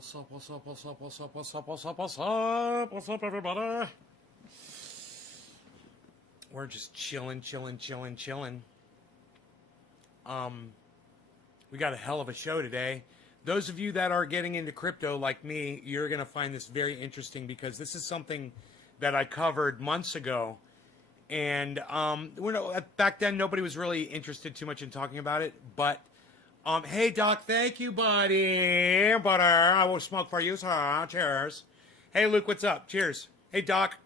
What's up, what's up, what's up, what's up, what's up, what's up, what's up, what's up, everybody? We're just chilling. We got a hell of a show today. Those of you that are getting into crypto like me, you're going to find this very interesting because this is something that I covered months ago. And back then, nobody was really interested too much in talking about it. But, hey, Doc, thank you, buddy. Butter, I will smoke for you, sir. Cheers. Hey, Luke, what's up? Cheers. Hey, Doc,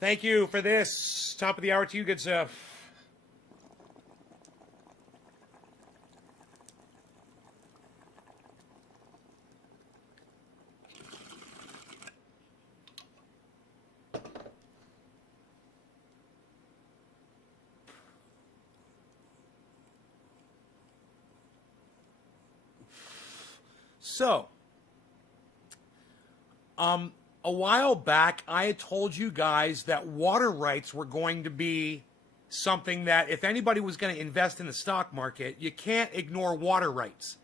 thank you for this. Top of the hour to you, good stuff. So, a while back, I had told you guys that water rights were going to be something that if anybody was going to invest in the stock market, you can't ignore water rights.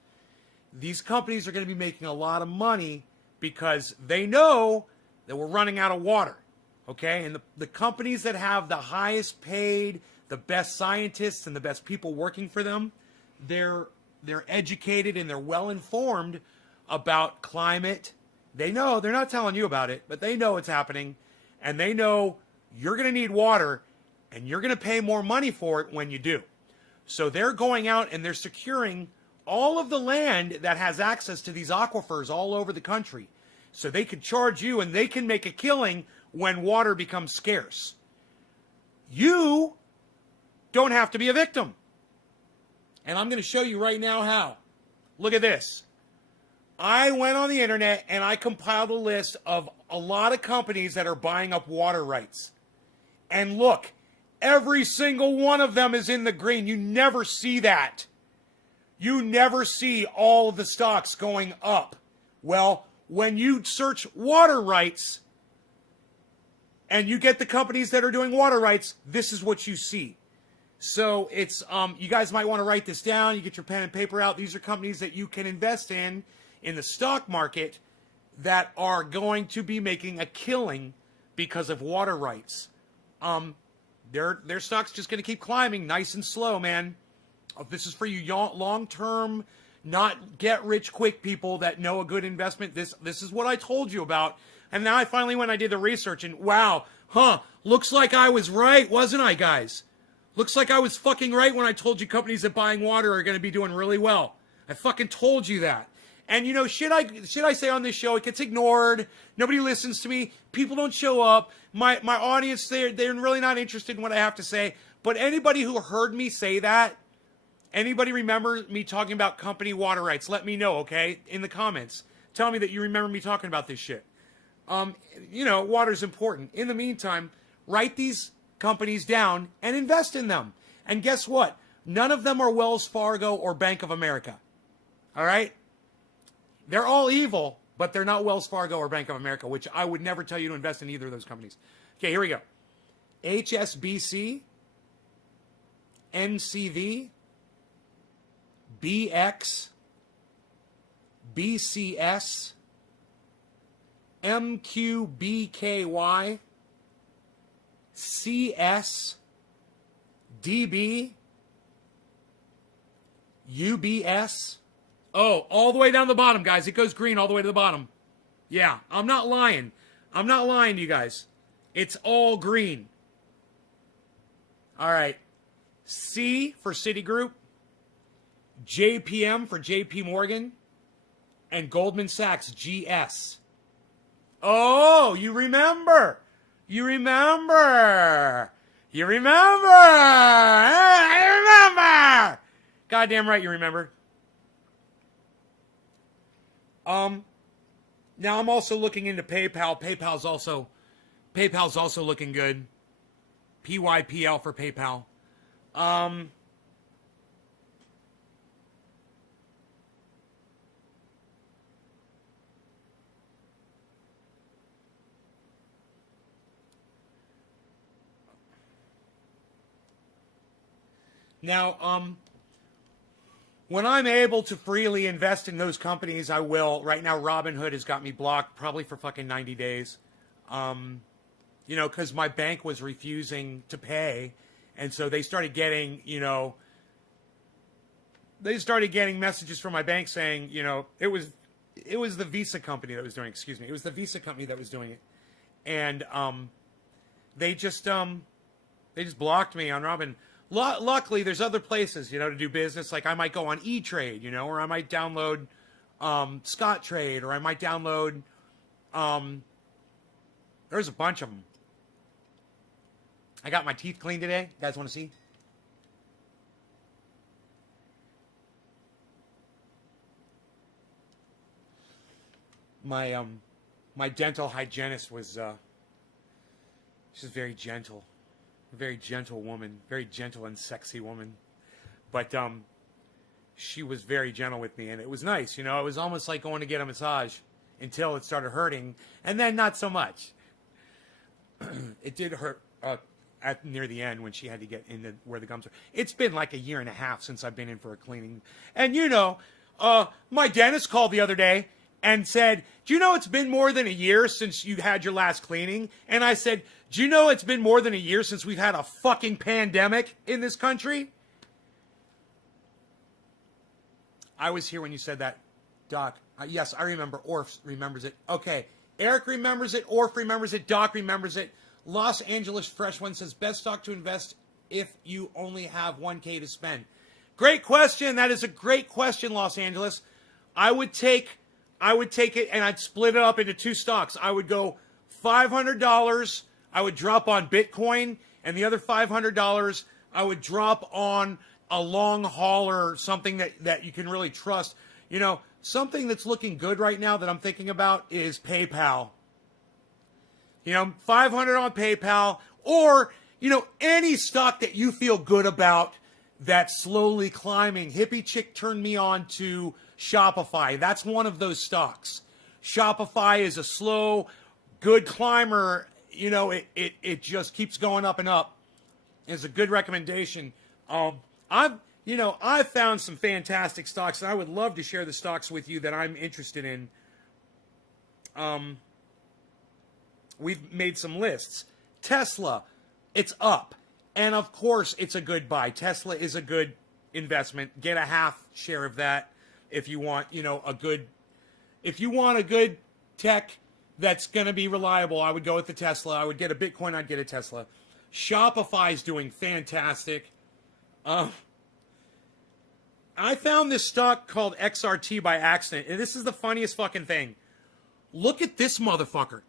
These companies are going to be making a lot of money because they know that we're running out of water, okay? And the companies that have the highest paid, the best scientists, and the best people working for them, they're educated and they're well informed about climate. They know, they're not telling you about it, but they know it's happening, and they know you're going to need water, and you're going to pay more money for it when you do. So they're going out and they're securing all of the land that has access to these aquifers all over the country. So they can charge you and they can make a killing when water becomes scarce. You don't have to be a victim. And I'm going to show you right now how. Look at this. I went on the internet and I compiled a list of a lot of companies that are buying up water rights. And look, every single one of them is in the green. You never see that. You never see all of the stocks going up. Well, when you search water rights and you get the companies that are doing water rights, this is what you see. So it's, you guys might want to write this down. You get your pen and paper out. These are companies that you can invest in the stock market that are going to be making a killing because of water rights. Their stock's just going to keep climbing nice and slow, man. This is for you long-term, not get-rich-quick people that know a good investment. This is what I told you about. And now I finally went and I did the research, and wow, looks like I was right, wasn't I, guys? Looks like I was fucking right when I told you companies that buying water are going to be doing really well. I fucking told you that. And, you know, should I say on this show, it gets ignored. Nobody listens to me. People don't show up. My audience, they're really not interested in what I have to say. But anybody who heard me say that, anybody remember me talking about company water rights, let me know, okay, in the comments. Tell me that you remember me talking about this shit. You know, water's important. In the meantime, write these companies down and invest in them. And guess what? None of them are Wells Fargo or Bank of America. All right? They're all evil, but they're not Wells Fargo or Bank of America, which I would never tell you to invest in either of those companies. Okay, here we go. HSBC, NCV, BX, BCS, MQBKY, CS, DB, UBS. Oh, all the way down the bottom, guys. It goes green all the way to the bottom. Yeah, I'm not lying. I'm not lying to you guys. It's all green. All right. C for Citigroup, JPM for JP Morgan, and Goldman Sachs, GS. Oh, you remember. You remember. You remember. I remember. Goddamn right you remember. Now I'm also looking into PayPal. PayPal's also looking good. PYPL for PayPal. Now, when I'm able to freely invest in those companies, I will. Right now, Robinhood has got me blocked probably for fucking 90 days. You know, because my bank was refusing to pay. And so they started getting, you know, they started getting messages from my bank saying, you know, it was the Visa company that was doing it, excuse me. It was the Visa company that was doing it. And they just blocked me on Robin. Luckily, there's other places, you know, to do business. Like I might go on E-Trade, you know, or I might download Scottrade, or I might download, there's a bunch of them. I got my teeth cleaned today. You guys want to see? My dental hygienist was she's very gentle. A very gentle woman, very gentle and sexy woman. But she was very gentle with me, and it was nice, you know. It was almost like going to get a massage until it started hurting, and then not so much. It did hurt at near the end when she had to get in where the gums are. It's been like a year and a half since I've been in for a cleaning. And you know, my dentist called the other day and said, do you know it's been more than a year since you had your last cleaning? And I said, do you know it's been more than a year since we've had a fucking pandemic in this country? I was here when you said that, Doc. Yes, I remember. Orf remembers it. Okay. Eric remembers it. Orf remembers it. Doc remembers it. Los Angeles Fresh One says, best stock to invest if you only have $1K to spend. Great question. That is a great question, Los Angeles. I would take it and I'd split it up into two stocks. I would go $500. I would drop on Bitcoin, and the other $500 I would drop on a long hauler, something that you can really trust. You know, something that's looking good right now that I'm thinking about is PayPal. You know, 500 on PayPal, or, you know, any stock that you feel good about that's slowly climbing. Hippie Chick turned me on to Shopify. That's one of those stocks. Shopify is a slow, good climber. You know, it just keeps going up and up. It's a good recommendation. I've found some fantastic stocks, and I would love to share the stocks with you that I'm interested in. We've made some lists. Tesla, it's up. And of course, it's a good buy. Tesla is a good investment. Get a half share of that if you want, you know, a good tech that's going to be reliable. I would go with the Tesla. I would get a Bitcoin. I'd get a Tesla. Shopify is doing fantastic. I found this stock called XRT by accident, and this is the funniest fucking thing. Look at this motherfucker.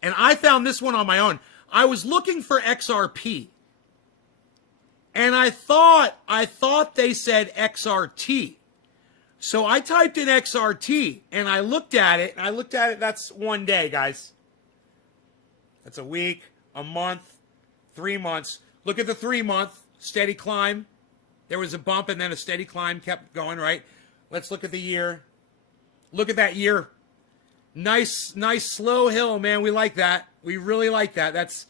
And I found this one on my own. I was looking for XRP. And I thought they said XRT. So I typed in XRT and I looked at it. That's 1 day, guys. That's a week, a month, 3 months. Look at the 3 month steady climb. There was a bump and then a steady climb kept going, right? Let's look at the year. Look at that year. Nice slow hill, man. We like that. We really like that. That's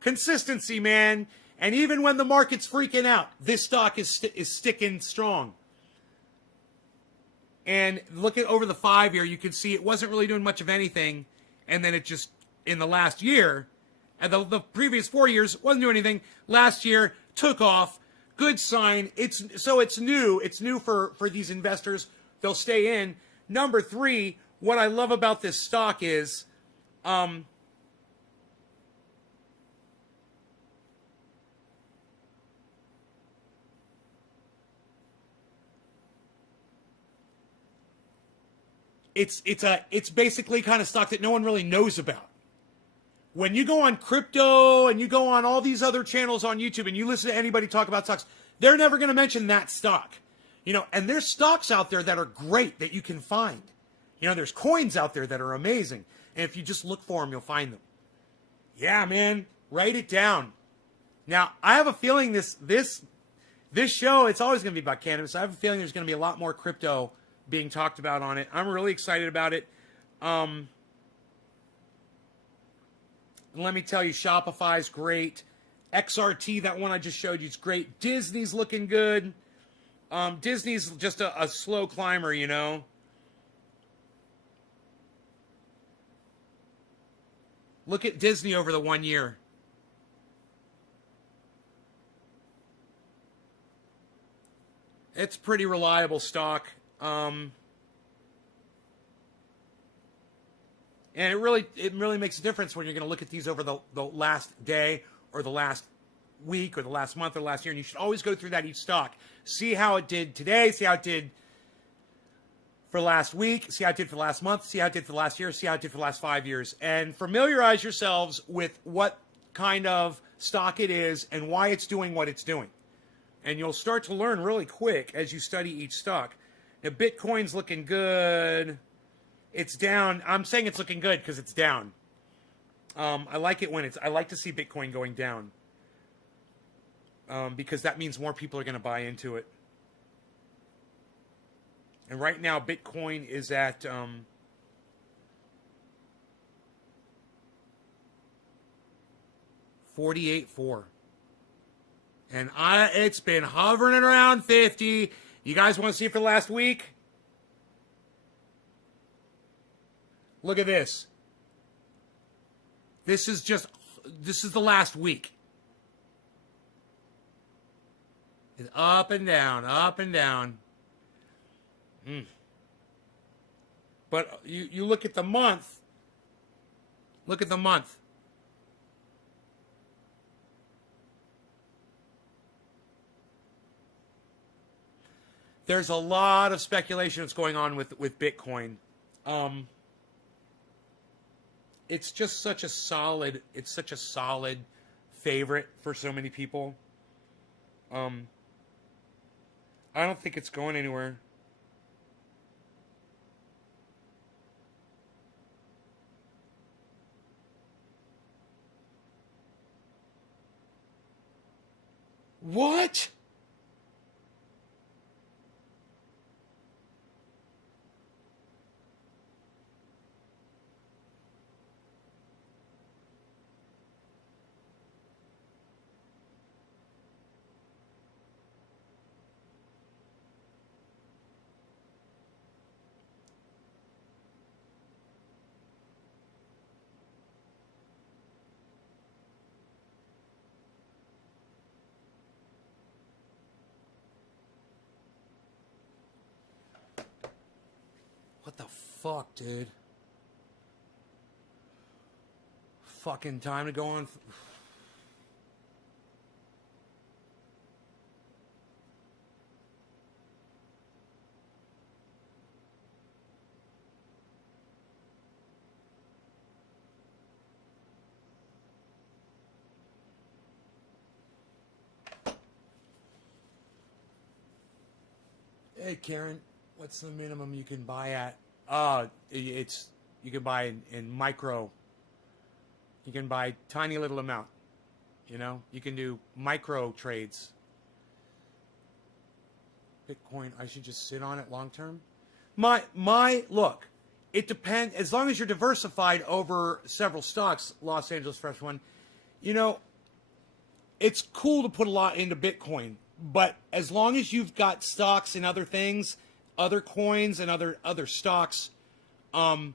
consistency, man. And even when the market's freaking out, this stock is sticking strong. And look at over the 5 year, you can see it wasn't really doing much of anything. And then it just, in the last year, and the previous 4 years, wasn't doing anything. Last year, took off. Good sign. It's new. It's new for these investors. They'll stay in. Number 3, what I love about this stock is, it's basically kind of stock that no one really knows about. When you go on crypto and you go on all these other channels on YouTube and you listen to anybody talk about stocks, they're never going to mention that stock. You know, and there's stocks out there that are great that you can find. You know, there's coins out there that are amazing. And if you just look for them, you'll find them. Yeah, man, write it down. Now, I have a feeling this show, it's always going to be about cannabis. I have a feeling there's going to be a lot more crypto being talked about on it. I'm really excited about it. And let me tell you, Shopify's great. XRT, that one I just showed you, is great. Disney's looking good. Disney's just a slow climber, you know. Look at Disney over the 1 year. It's pretty reliable stock. And it really makes a difference when you're going to look at these over the last day or the last week or the last month or the last year. And you should always go through that each stock. See how it did today, see how it did for last week, see how it did for the last month, see how it did for the last year, see how it did for the last 5 years. And familiarize yourselves with what kind of stock it is and why it's doing what it's doing. And you'll start to learn really quick as you study each stock. Now, Bitcoin's looking good. It's down. I'm saying it's looking good because it's down. I like it when I like to see Bitcoin going down. Because that means more people are going to buy into it. And right now, Bitcoin is at 48.4. And it's been hovering around 50. You guys want to see it for the last week? Look at this. This is the last week. It's up and down, up and down. But you look at the month. Look at the month. There's a lot of speculation that's going on with Bitcoin. It's just such a solid favorite for so many people. I don't think it's going anywhere. What? What the fuck, dude? Fucking time to go on. Hey, Karen. What's the minimum you can buy at? You can buy in micro. You can buy tiny little amount. You know, you can do micro trades. Bitcoin, I should just sit on it long term. Look, it depends. As long as you're diversified over several stocks, Los Angeles Fresh One, you know, it's cool to put a lot into Bitcoin. But as long as you've got stocks and other things, other coins and other stocks, you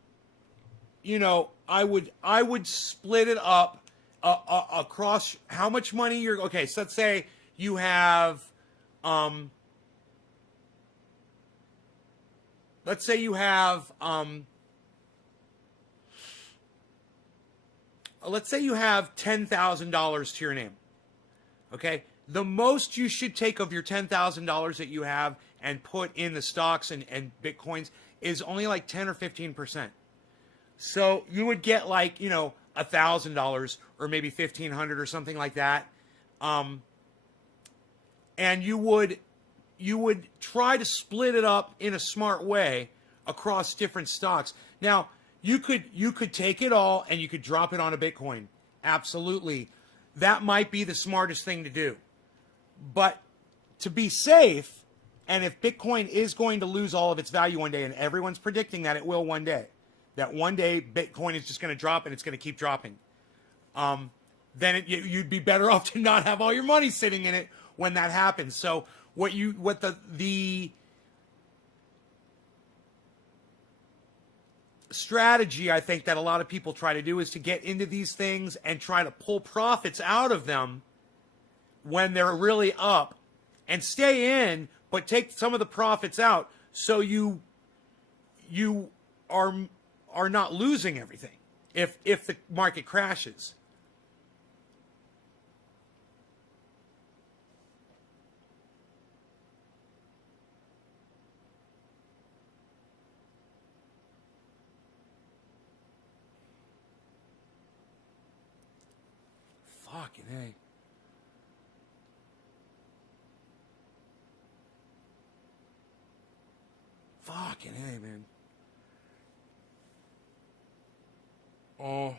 know, I would split it up across how much money you're. Okay, so let's say you have, let's say you have $10,000 to your name. Okay, the most you should take of your $10,000 that you have and put in the stocks and Bitcoins is only like 10 or 15%. So you would get like, you know, $1,000 or maybe $1,500 or something like that. And you would try to split it up in a smart way across different stocks. Now, you could take it all and you could drop it on a Bitcoin. Absolutely. That might be the smartest thing to do. But to be safe, and if Bitcoin is going to lose all of its value one day, and everyone's predicting that it will one day, that one day Bitcoin is just going to drop and it's going to keep dropping, then you'd be better off to not have all your money sitting in it when that happens. So what the strategy I think that a lot of people try to do is to get into these things and try to pull profits out of them when they're really up and stay in, but take some of the profits out so you are not losing everything if the market crashes. Fucking A. Fucking A, man. Oh.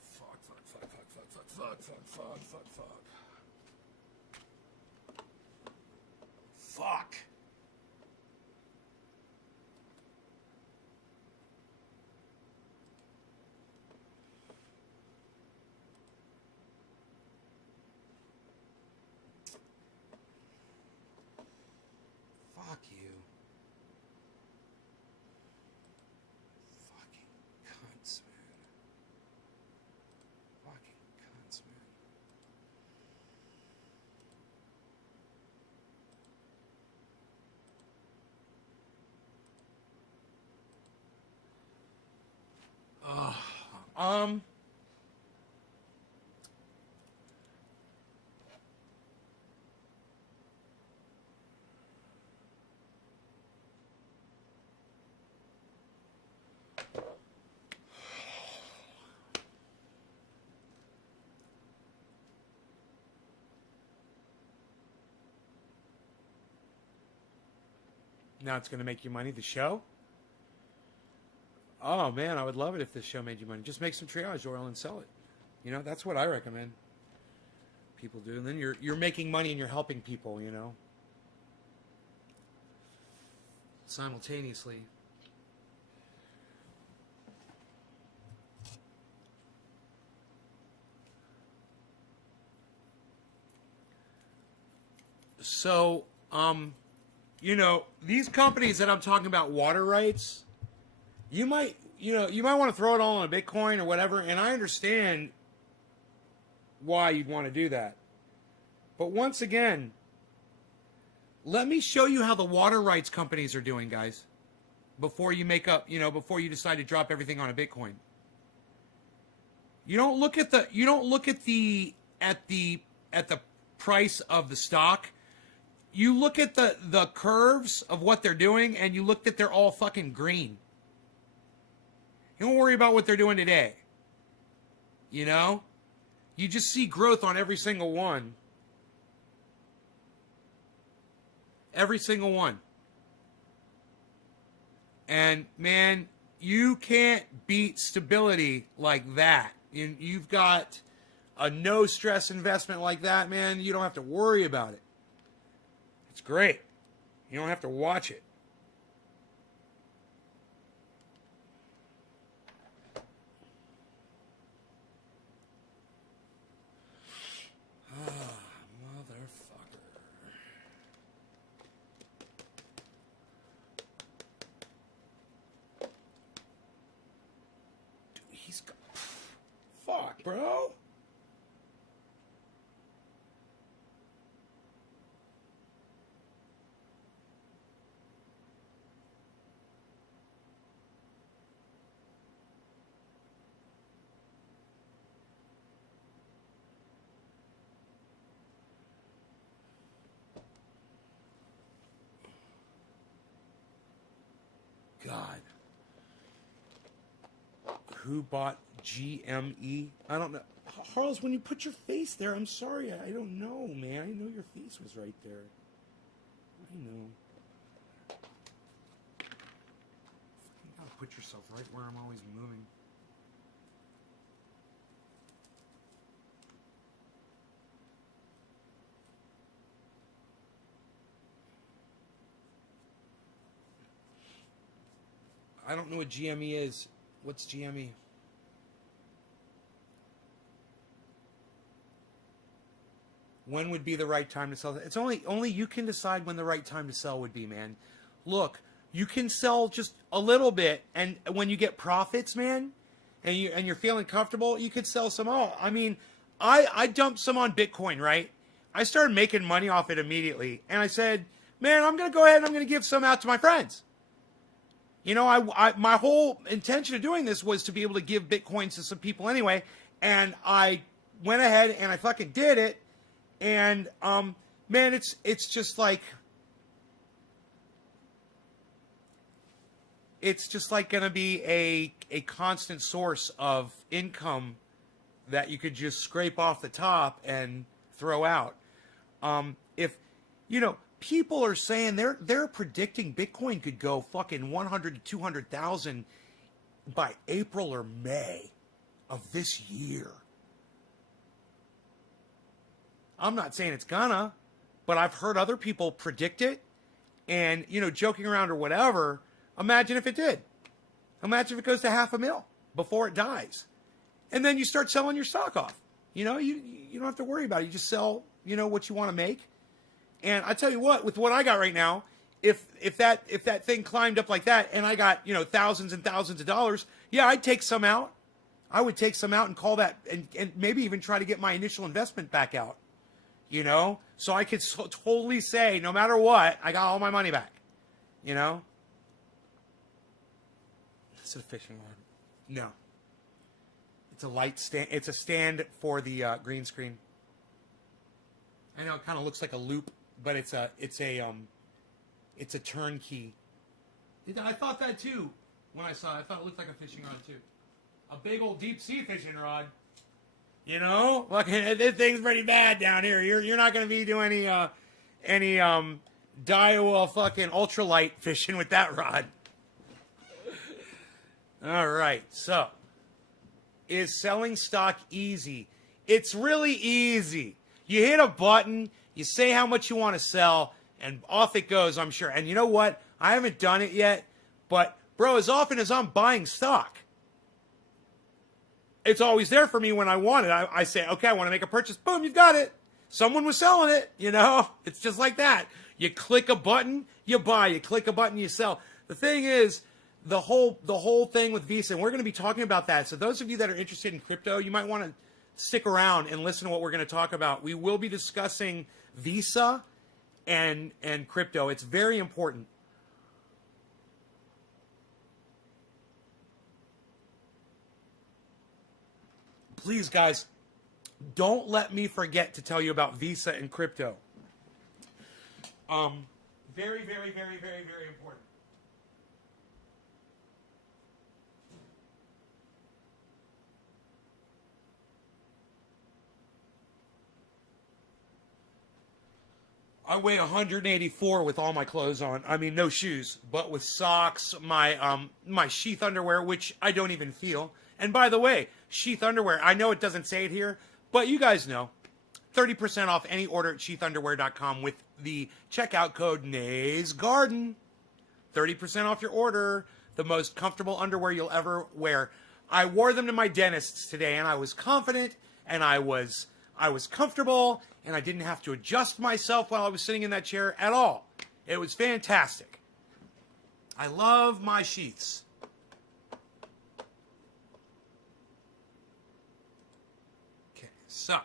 Fuck. Fuck. Fuck you. Fucking cunts, man. Fucking cunts, man. Um. Now it's going to make you money, the show? Oh, man, I would love it if this show made you money. Just make some triage oil and sell it. You know, that's what I recommend people do. And then you're making money and you're helping people, you know, simultaneously. So, you know, these companies that I'm talking about, water rights, you might want to throw it all on a Bitcoin or whatever, and I understand why you'd want to do that. But once again, let me show you how the water rights companies are doing, guys, before you before you decide to drop everything on a Bitcoin. You don't look at the price of the stock. You look at the curves of what they're doing, and you look that they're all fucking green. You don't worry about what they're doing today. You know? You just see growth on every single one. Every single one. And, man, you can't beat stability like that. You've got a no-stress investment like that, man. You don't have to worry about it. It's great. You don't have to watch it. Motherfucker. Dude, he's got... Fuck, bro. God. Who bought GME? I don't know. Harles, when you put your face there, I'm sorry. I don't know, man. I didn't know your face was right there. I know. You gotta put yourself right where I'm always moving. I don't know what GME is. What's GME? When would be the right time to sell? It's only you can decide when the right time to sell would be, man. Look, you can sell just a little bit, and when you get profits, man, and you're feeling comfortable, you could sell some more. I mean, I dumped some on Bitcoin, right? I started making money off it immediately, and I said, man, I'm gonna go ahead and I'm gonna give some out to my friends. You know, my whole intention of doing this was to be able to give Bitcoins to some people anyway, and I went ahead and I fucking did it, and man, it's just like gonna be a constant source of income that you could just scrape off the top and throw out. If you know, people are saying they're predicting Bitcoin could go fucking 100 to 200,000 by April or May of this year. I'm not saying it's gonna, but I've heard other people predict it, and you know, joking around or whatever. Imagine if it did. Imagine if it goes to 500,000 before it dies, and then you start selling your stock off. You know, you don't have to worry about it. You just sell, you know, what you want to make. And I tell you what, with what I got right now, if that thing climbed up like that, and I got, you know, thousands and thousands of dollars, yeah, I'd take some out. I would take some out and call that, and maybe even try to get my initial investment back out. You know, so I could totally say, no matter what, I got all my money back. You know. Is it a fishing rod? No. It's a light stand. It's a stand for the green screen. I know it kind of looks like a loop, but it's a turnkey. I thought that too when I saw it. I thought it looked like a fishing rod too. A big old deep sea fishing rod. You know, fucking this thing's pretty bad down here. You're not gonna be doing any Daiwa fucking ultralight fishing with that rod. All right, so is selling stock easy? It's really easy. You hit a button, you say how much you want to sell, and off it goes, I'm sure. And you know what? I haven't done it yet, but bro, as often as I'm buying stock, it's always there for me when I want it. I say, okay, I want to make a purchase. Boom, you've got it. Someone was selling it, you know? It's just like that. You click a button, you buy. You click a button, you sell. The thing is, the whole thing with Visa, and we're going to be talking about that. So those of you that are interested in crypto, you might want to stick around and listen to what we're going to talk about. We will be discussing Visa and crypto. It's very important. Please, guys, don't let me forget to tell you about Visa and crypto. Very, very, very, very, very important. I weigh 184 with all my clothes on. I mean, no shoes, but with socks, my sheath underwear, which I don't even feel. And by the way, sheath underwear, I know it doesn't say it here, but you guys know. 30% off any order at sheathunderwear.com with the checkout code NAYSGarden. 30% off your order. The most comfortable underwear you'll ever wear. I wore them to my dentist's today, and I was confident, and I was comfortable, and I didn't have to adjust myself while I was sitting in that chair at all. It was fantastic. I love my sheaths. Okay, so.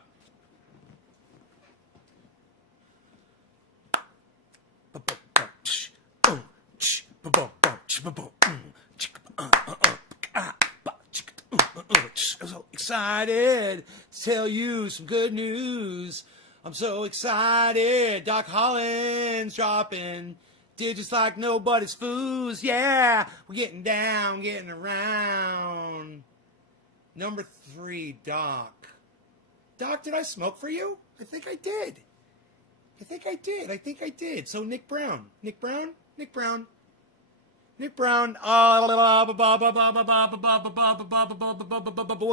I'm so excited to tell you some good news. I'm so excited. Doc Holland's dropping digits like nobody's foos. Yeah, we're getting down, getting around. Number 3, Doc. Doc, did I smoke for you? I think I did. I think I did. So Nick Brown. We'll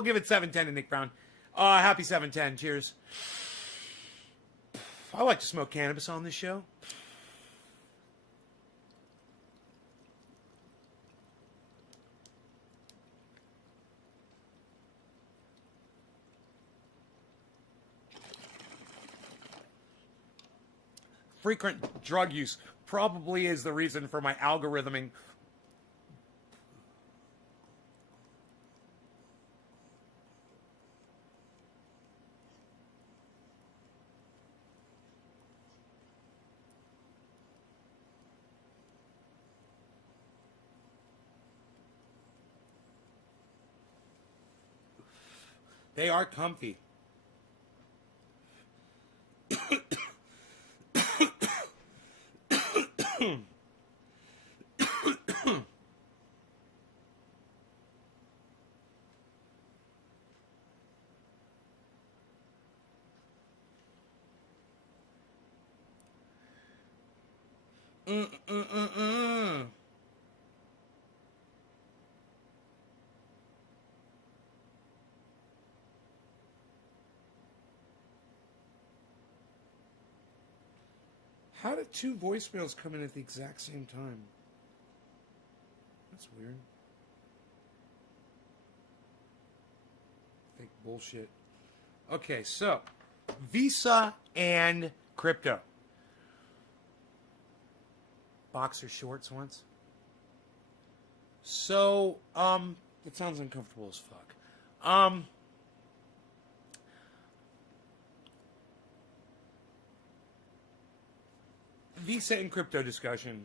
give it 710 to Nick Brown. Happy 710. Cheers. I like to smoke cannabis on this show. frequent drug use probably is the reason for my algorithming. They are comfy. How did two voicemails come in at the exact same time? That's weird. Fake bullshit. Okay, so Visa and crypto. Boxer shorts once. So, it sounds uncomfortable as fuck. Visa and crypto discussion.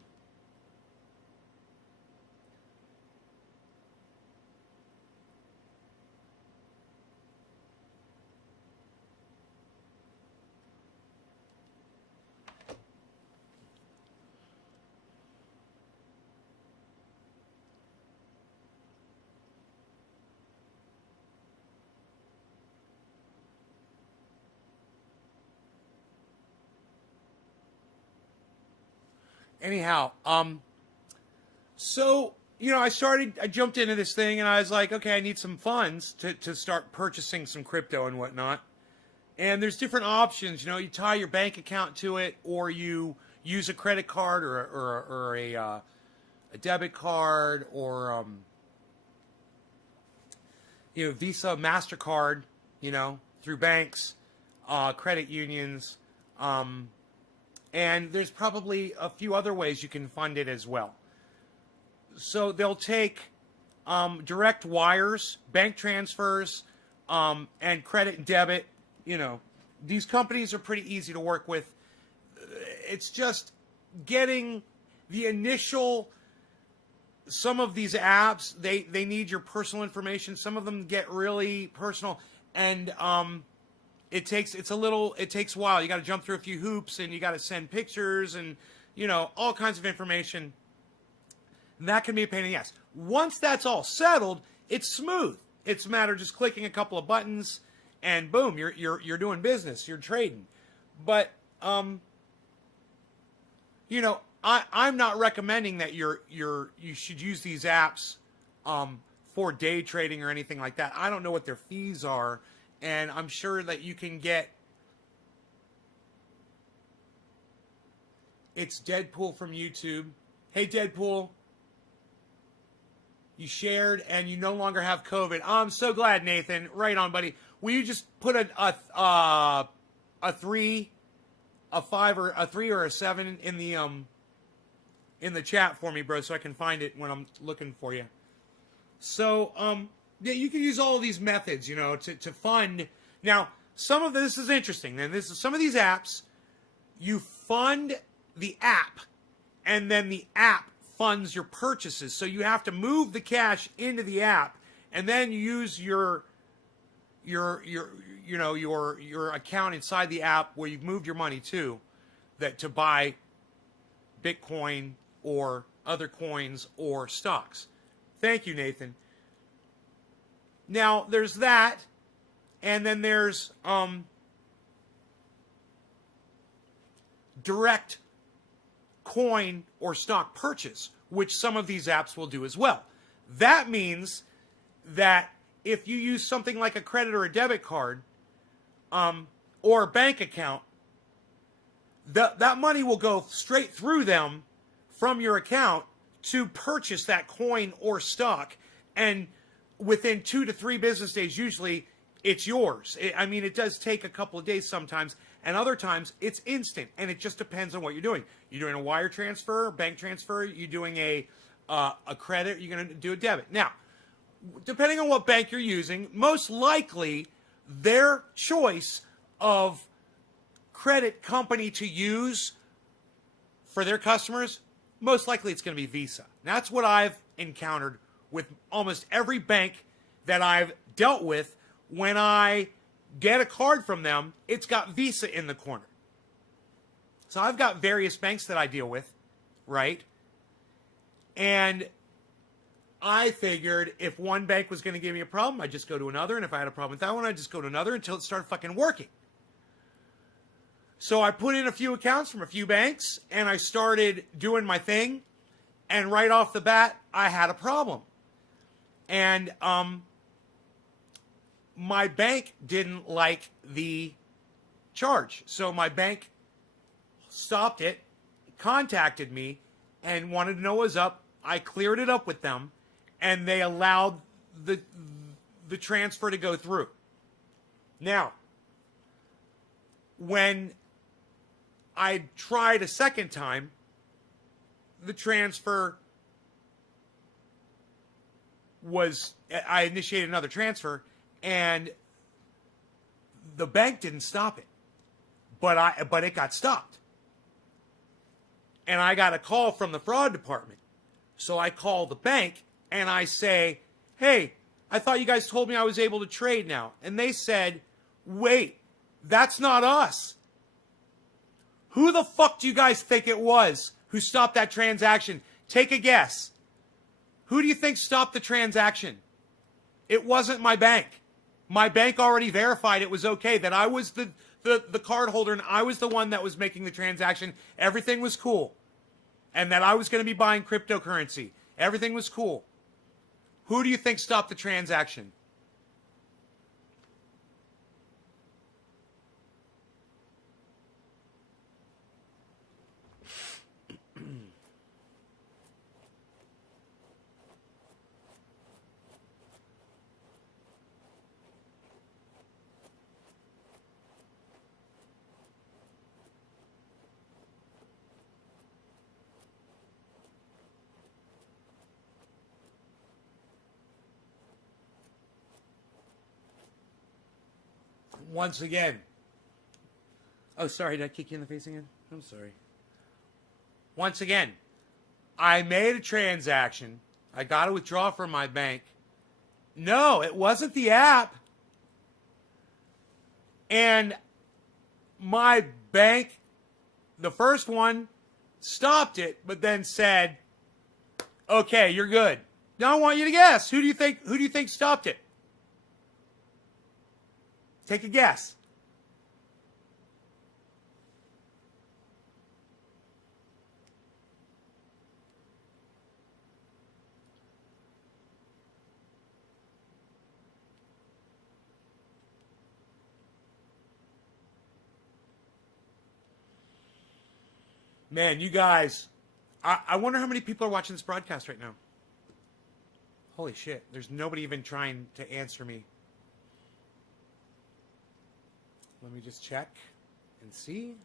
Anyhow, so, I jumped into this thing and I was like, okay, I need some funds to start purchasing some crypto and whatnot. And there's different options, you tie your bank account to it, or you use a credit card or a debit card, or, Visa, MasterCard, through banks, credit unions, and there's probably a few other ways you can fund it as well. So they'll take direct wires, bank transfers, and credit and debit. These companies are pretty easy to work with. It's just getting the initial. Some of these apps, they need your personal information. Some of them get really personal, and it takes a while. You got to jump through a few hoops, and you got to send pictures and all kinds of information. And that can be a pain in the ass. Once that's all settled, it's smooth. It's a matter of just clicking a couple of buttons, and boom, you're doing business. You're trading. But I'm not recommending that you should use these apps for day trading or anything like that. I don't know what their fees are. And I'm sure that you can get. It's Deadpool from YouTube. Hey, Deadpool. You shared and you no longer have COVID. I'm so glad, Nathan. Right on, buddy. Will you just put a 3, a 5, or a 3 or a 7 in the chat for me, bro, so I can find it when I'm looking for you. So, yeah, you can use all of these methods, to fund. Now, some of this is interesting. And some of these apps, you fund the app, and then the app funds your purchases. So you have to move the cash into the app, and then you use your account inside the app where you've moved your money to buy Bitcoin or other coins or stocks. Thank you, Nathan. Now, there's that, and then there's direct coin or stock purchase, which some of these apps will do as well. That means that if you use something like a credit or a debit card or a bank account, that money will go straight through them from your account to purchase that coin or stock, and within 2 to 3 business days, usually, it's yours. I mean, it does take a couple of days sometimes, and other times it's instant, and it just depends on what you're doing. You're doing a wire transfer, bank transfer. You're doing a credit. You're going to do a debit. Now, depending on what bank you're using, most likely their choice of credit company to use for their customers, most likely it's going to be Visa. That's what I've encountered with almost every bank that I've dealt with. When I get a card from them, it's got Visa in the corner. So I've got various banks that I deal with, right? And I figured if one bank was going to give me a problem, I'd just go to another. And if I had a problem with that one, I'd just go to another until it started fucking working. So I put in a few accounts from a few banks, and I started doing my thing. And right off the bat, I had a problem. And my bank didn't like the charge. So my bank stopped it, contacted me, and wanted to know what was up. I cleared it up with them, and they allowed the transfer to go through. Now, when I tried a second time, the transfer I initiated another transfer, and the bank didn't stop it, but it got stopped. And I got a call from the fraud department. So I call the bank and I say, hey, I thought you guys told me I was able to trade now. And they said, wait, that's not us. Who the fuck do you guys think it was who stopped that transaction? Take a guess. Who do you think stopped the transaction? It wasn't my bank. My bank already verified it was okay, that I was the card holder and I was the one that was making the transaction. Everything was cool. And that I was going to be buying cryptocurrency. Everything was cool. Who do you think stopped the transaction? Once again. Oh, sorry, did I kick you in the face again? I'm sorry. Once again, I made a transaction. I got to withdraw from my bank. No, it wasn't the app. And my bank, the first one, stopped it, but then said, okay, you're good. Now I want you to guess. Who do you think stopped it? Take a guess. Man, you guys, I wonder how many people are watching this broadcast right now. Holy shit, there's nobody even trying to answer me. Let me just check and see.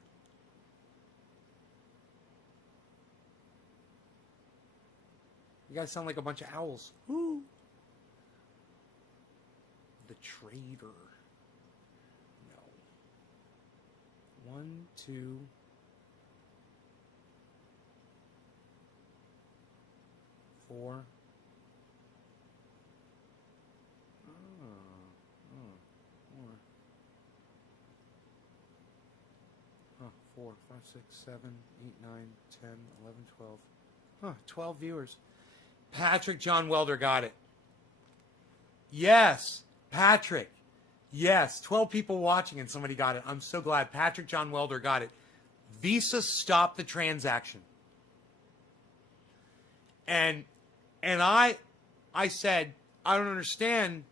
You guys sound like a bunch of owls. Woo! The Trader. No. 1, 2. 4. Huh, 4, 5, 6, 7, 8, 9, 10, 11, 12. Huh, 12 viewers. Patrick John Welder got it. Yes, Patrick. Yes, 12 people watching and somebody got it. I'm so glad. Patrick John Welder got it. Visa stopped the transaction. And I said, I don't understand.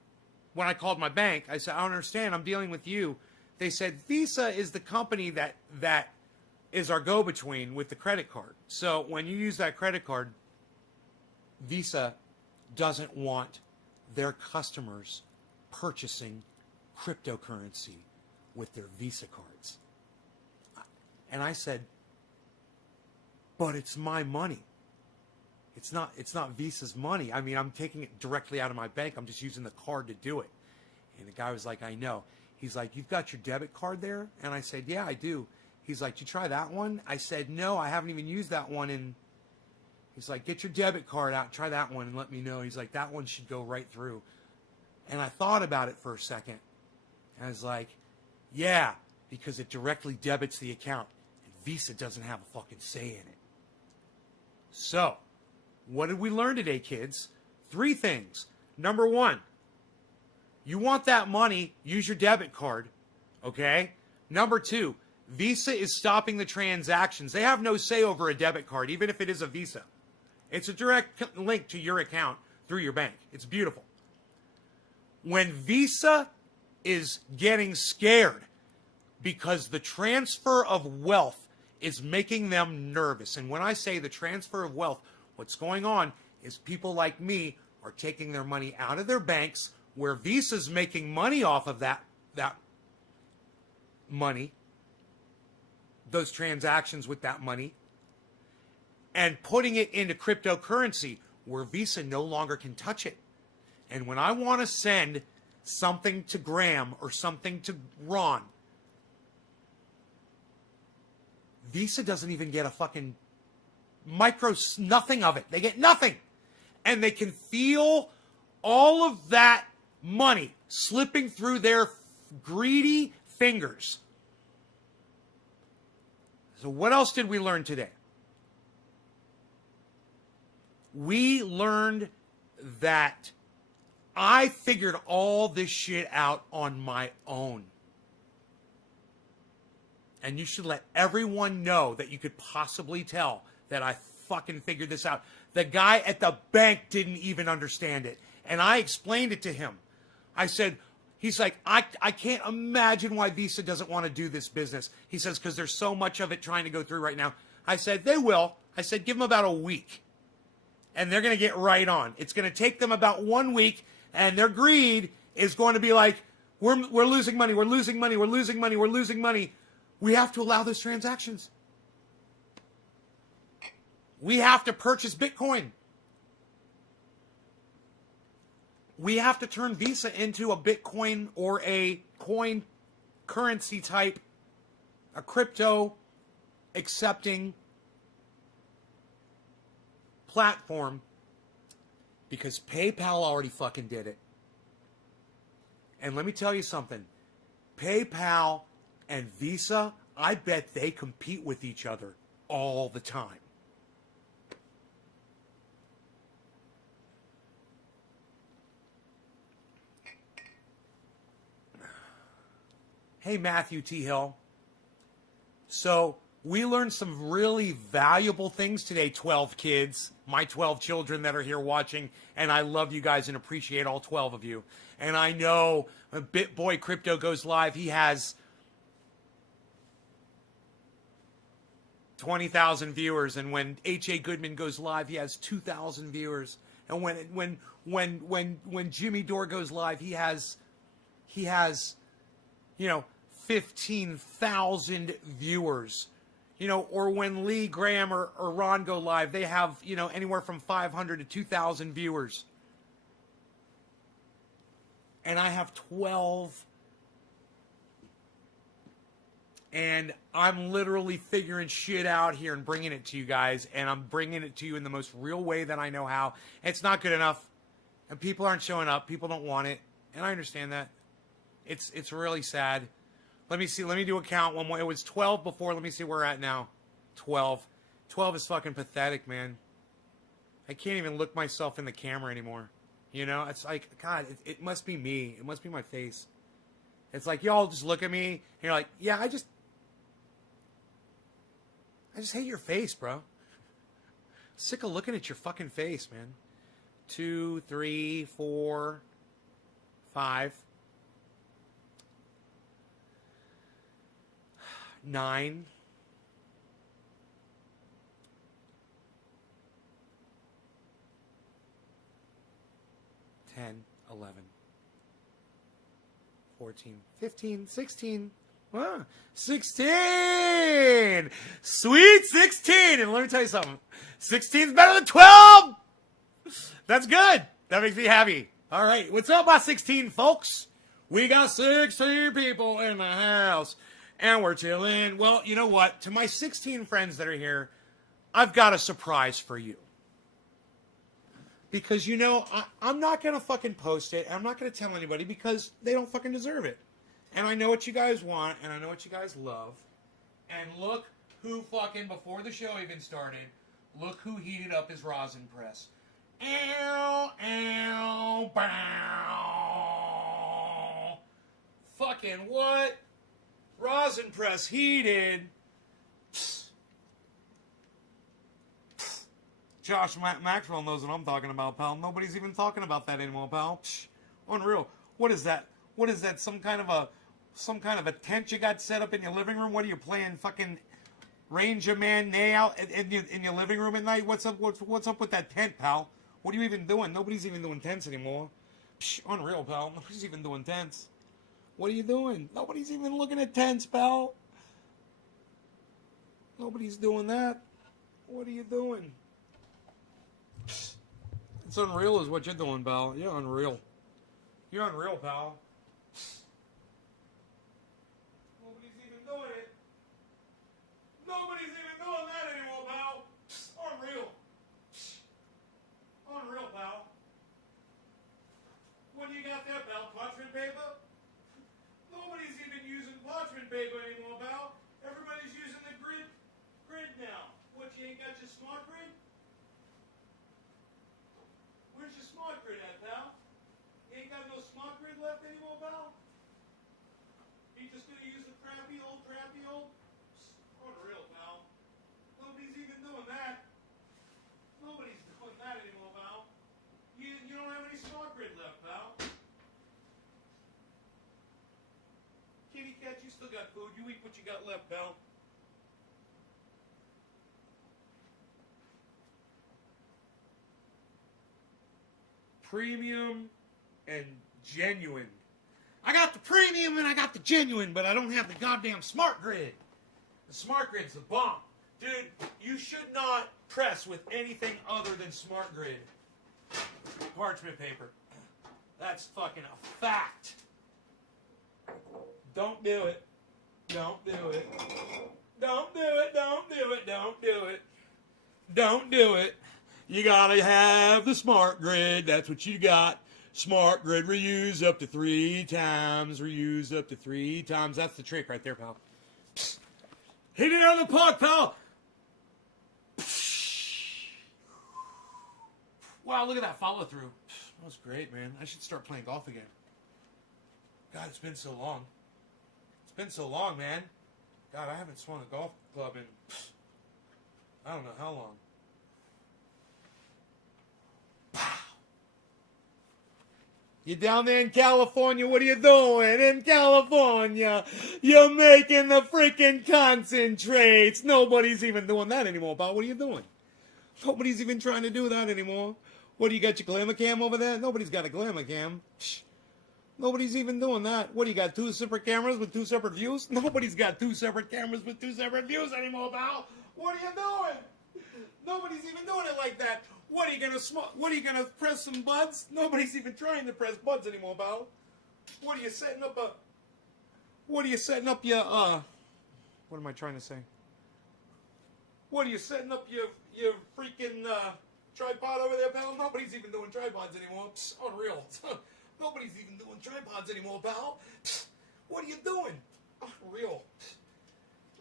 When I called my bank, I said, I don't understand. I'm dealing with you. They said, Visa is the company that is our go-between with the credit card. So when you use that credit card, Visa doesn't want their customers purchasing cryptocurrency with their Visa cards. And I said, but it's my money. It's not Visa's money. I mean, I'm taking it directly out of my bank. I'm just using the card to do it. And the guy was like, I know. He's like, you've got your debit card there? And I said, yeah, I do. He's like, did you try that one? I said, no, I haven't even used that one. And he's like, get your debit card out, try that one and let me know. He's like, that one should go right through. And I thought about it for a second. And I was like, yeah, because it directly debits the account. And Visa doesn't have a fucking say in it. So, what did we learn today, kids? 3 things. Number 1, you want that money, use your debit card, okay? Number 2, Visa is stopping the transactions. They have no say over a debit card, even if it is a Visa. It's a direct link to your account through your bank. It's beautiful. When Visa is getting scared because the transfer of wealth is making them nervous, and when I say the transfer of wealth, what's going on is people like me are taking their money out of their banks where Visa's making money off of that money, those transactions with that money, and putting it into cryptocurrency where Visa no longer can touch it. And when I want to send something to Graham or something to Ron, Visa doesn't even get a fucking nothing of it. They get nothing. And they can feel all of that money slipping through their greedy fingers. So what else did we learn today? We learned that I figured all this shit out on my own. And you should let everyone know that you could possibly tell that I fucking figured this out. The guy at the bank didn't even understand it. And I explained it to him. I said, he's like, I can't imagine why Visa doesn't want to do this business. He says, because there's so much of it trying to go through right now. I said, they will. I said, give them about a week. And they're going to get right on. It's going to take them about 1 week. And their greed is going to be like, we're losing money. We're losing money. We're losing money. We're losing money. We have to allow those transactions. We have to purchase Bitcoin. We have to turn Visa into a Bitcoin or a coin currency type, a crypto accepting platform, because PayPal already fucking did it. And let me tell you something. PayPal and Visa, I bet they compete with each other all the time. Hey, Matthew T. Hill. So, we learned some really valuable things today, 12 kids, my 12 children that are here watching, and I love you guys and appreciate all 12 of you. And I know when BitBoy Crypto goes live, he has 20,000 viewers, and when H.A. Goodman goes live, he has 2,000 viewers. And when Jimmy Dore goes live, he has 15,000 viewers. Or when Lee, Graham, or Ron go live, they have, anywhere from 500 to 2,000 viewers. And I have 12. And I'm literally figuring shit out here and bringing it to you guys. And I'm bringing it to you in the most real way that I know how. It's not good enough. And people aren't showing up. People don't want it. And I understand that. It's really sad. Let me see. Let me do a count one more. It was 12 before. Let me see where we're at now. 12. 12 is fucking pathetic, man. I can't even look myself in the camera anymore. It's like, God, it must be me. It must be my face. It's like, y'all just look at me, and you're like, yeah, I just hate your face, bro. Sick of looking at your fucking face, man. 2, 3, 4, 5. 9. 10, 11. 14, 15, 16. 16! Sweet 16! And let me tell you something. 16 is better than 12! That's good. That makes me happy. All right. What's up, my 16 folks? We got 16 people in the house. And we're chilling. Well, you know what? To my 16 friends that are here, I've got a surprise for you. Because, you know, I'm not going to fucking post it. I'm not going to tell anybody because they don't fucking deserve it. And I know what you guys want, and I know what you guys love. And look who fucking, before the show even started, look who heated up his rosin press. Ow, ow, bow. Fucking what? Rosin press heated. Josh Maxwell knows what I'm talking about, pal. Nobody's even talking about that anymore, pal. Unreal. What is that? What is that? Some kind of a tent you got set up in your living room? What are you playing? Fucking Ranger Man nail in your living room at night? What's up? What's up with that tent, pal? What are you even doing? Nobody's even doing tents anymore. Unreal, pal. Nobody's even doing tents. What are you doing? Nobody's even looking at tents, pal. Nobody's doing that. What are you doing? It's unreal is what you're doing, pal. You're unreal. You're unreal, pal. Nobody's even doing it. Nobody's even doing that anymore, pal. Unreal. Unreal, pal. What do you got there, pal? Parchment paper? Nobody's even using parchment paper anymore, pal. Everybody's using the grid now. What, you ain't got your smart grid? Where's your smart grid at, pal? You ain't got no smart grid left anymore, pal? You just gonna use the crappy old? Unreal, pal. Nobody's even doing that. Nobody's doing that anymore, pal. You don't have any smart grid left, pal. Kitty cat, you still got food. You eat what you got left, pal. Premium and genuine. I got the premium and I got the genuine, but I don't have the goddamn smart grid. The smart grid's the bomb. Dude, you should not press with anything other than smart grid parchment paper. That's fucking a fact. Don't do it. Don't do it. Don't do it. Don't do it. Don't do it. Don't do it. You gotta have the smart grid. That's what you got. Smart grid, reuse up to 3 times. Reuse up to 3 times. That's the trick right there, pal. Psst. Hit it out of the park, pal. Wow, look at that follow through. That was great, man. I should start playing golf again. God, it's been so long. It's been so long, man. God, I haven't swung a golf club in I don't know how long. You down there in California, what are you doing? In California, you're making the freaking concentrates. Nobody's even doing that anymore, pal. What are you doing? Nobody's even trying to do that anymore. What, do you got your glamour cam over there? Nobody's got a glamour cam. Psh. Nobody's even doing that. What, do you got 2 separate cameras with 2 separate views? Nobody's got 2 separate cameras with 2 separate views anymore, pal. What are you doing? Nobody's even doing it like that. What are you gonna press some buds? Nobody's even trying to press buds anymore, pal. What are you setting up your what am I trying to say? What are you setting up your freaking tripod over there, pal? Nobody's even doing tripods anymore. Psst, unreal. Nobody's even doing tripods anymore, pal. Psst, what are you doing? Unreal.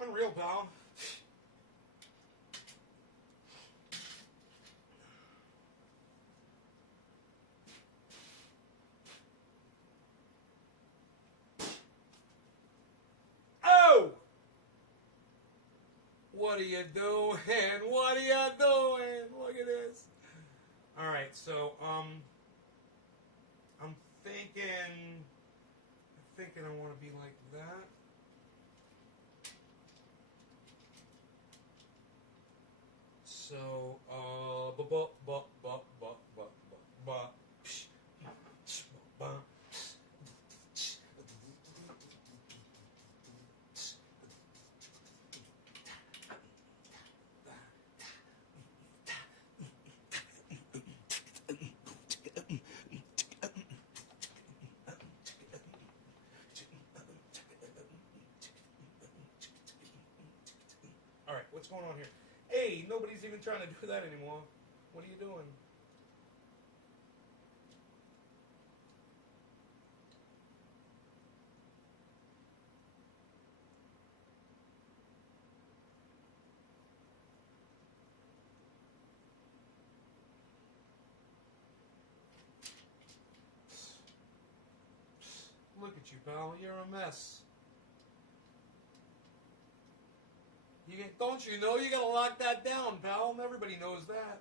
Unreal, pal. What are you doing? What are you doing? Look at this. All right, so I'm thinking I want to be like that. So What's going on here? Hey, nobody's even trying to do that anymore. What are you doing? Look at you, pal. You're a mess. Don't you know you gotta lock that down, pal? Everybody knows that.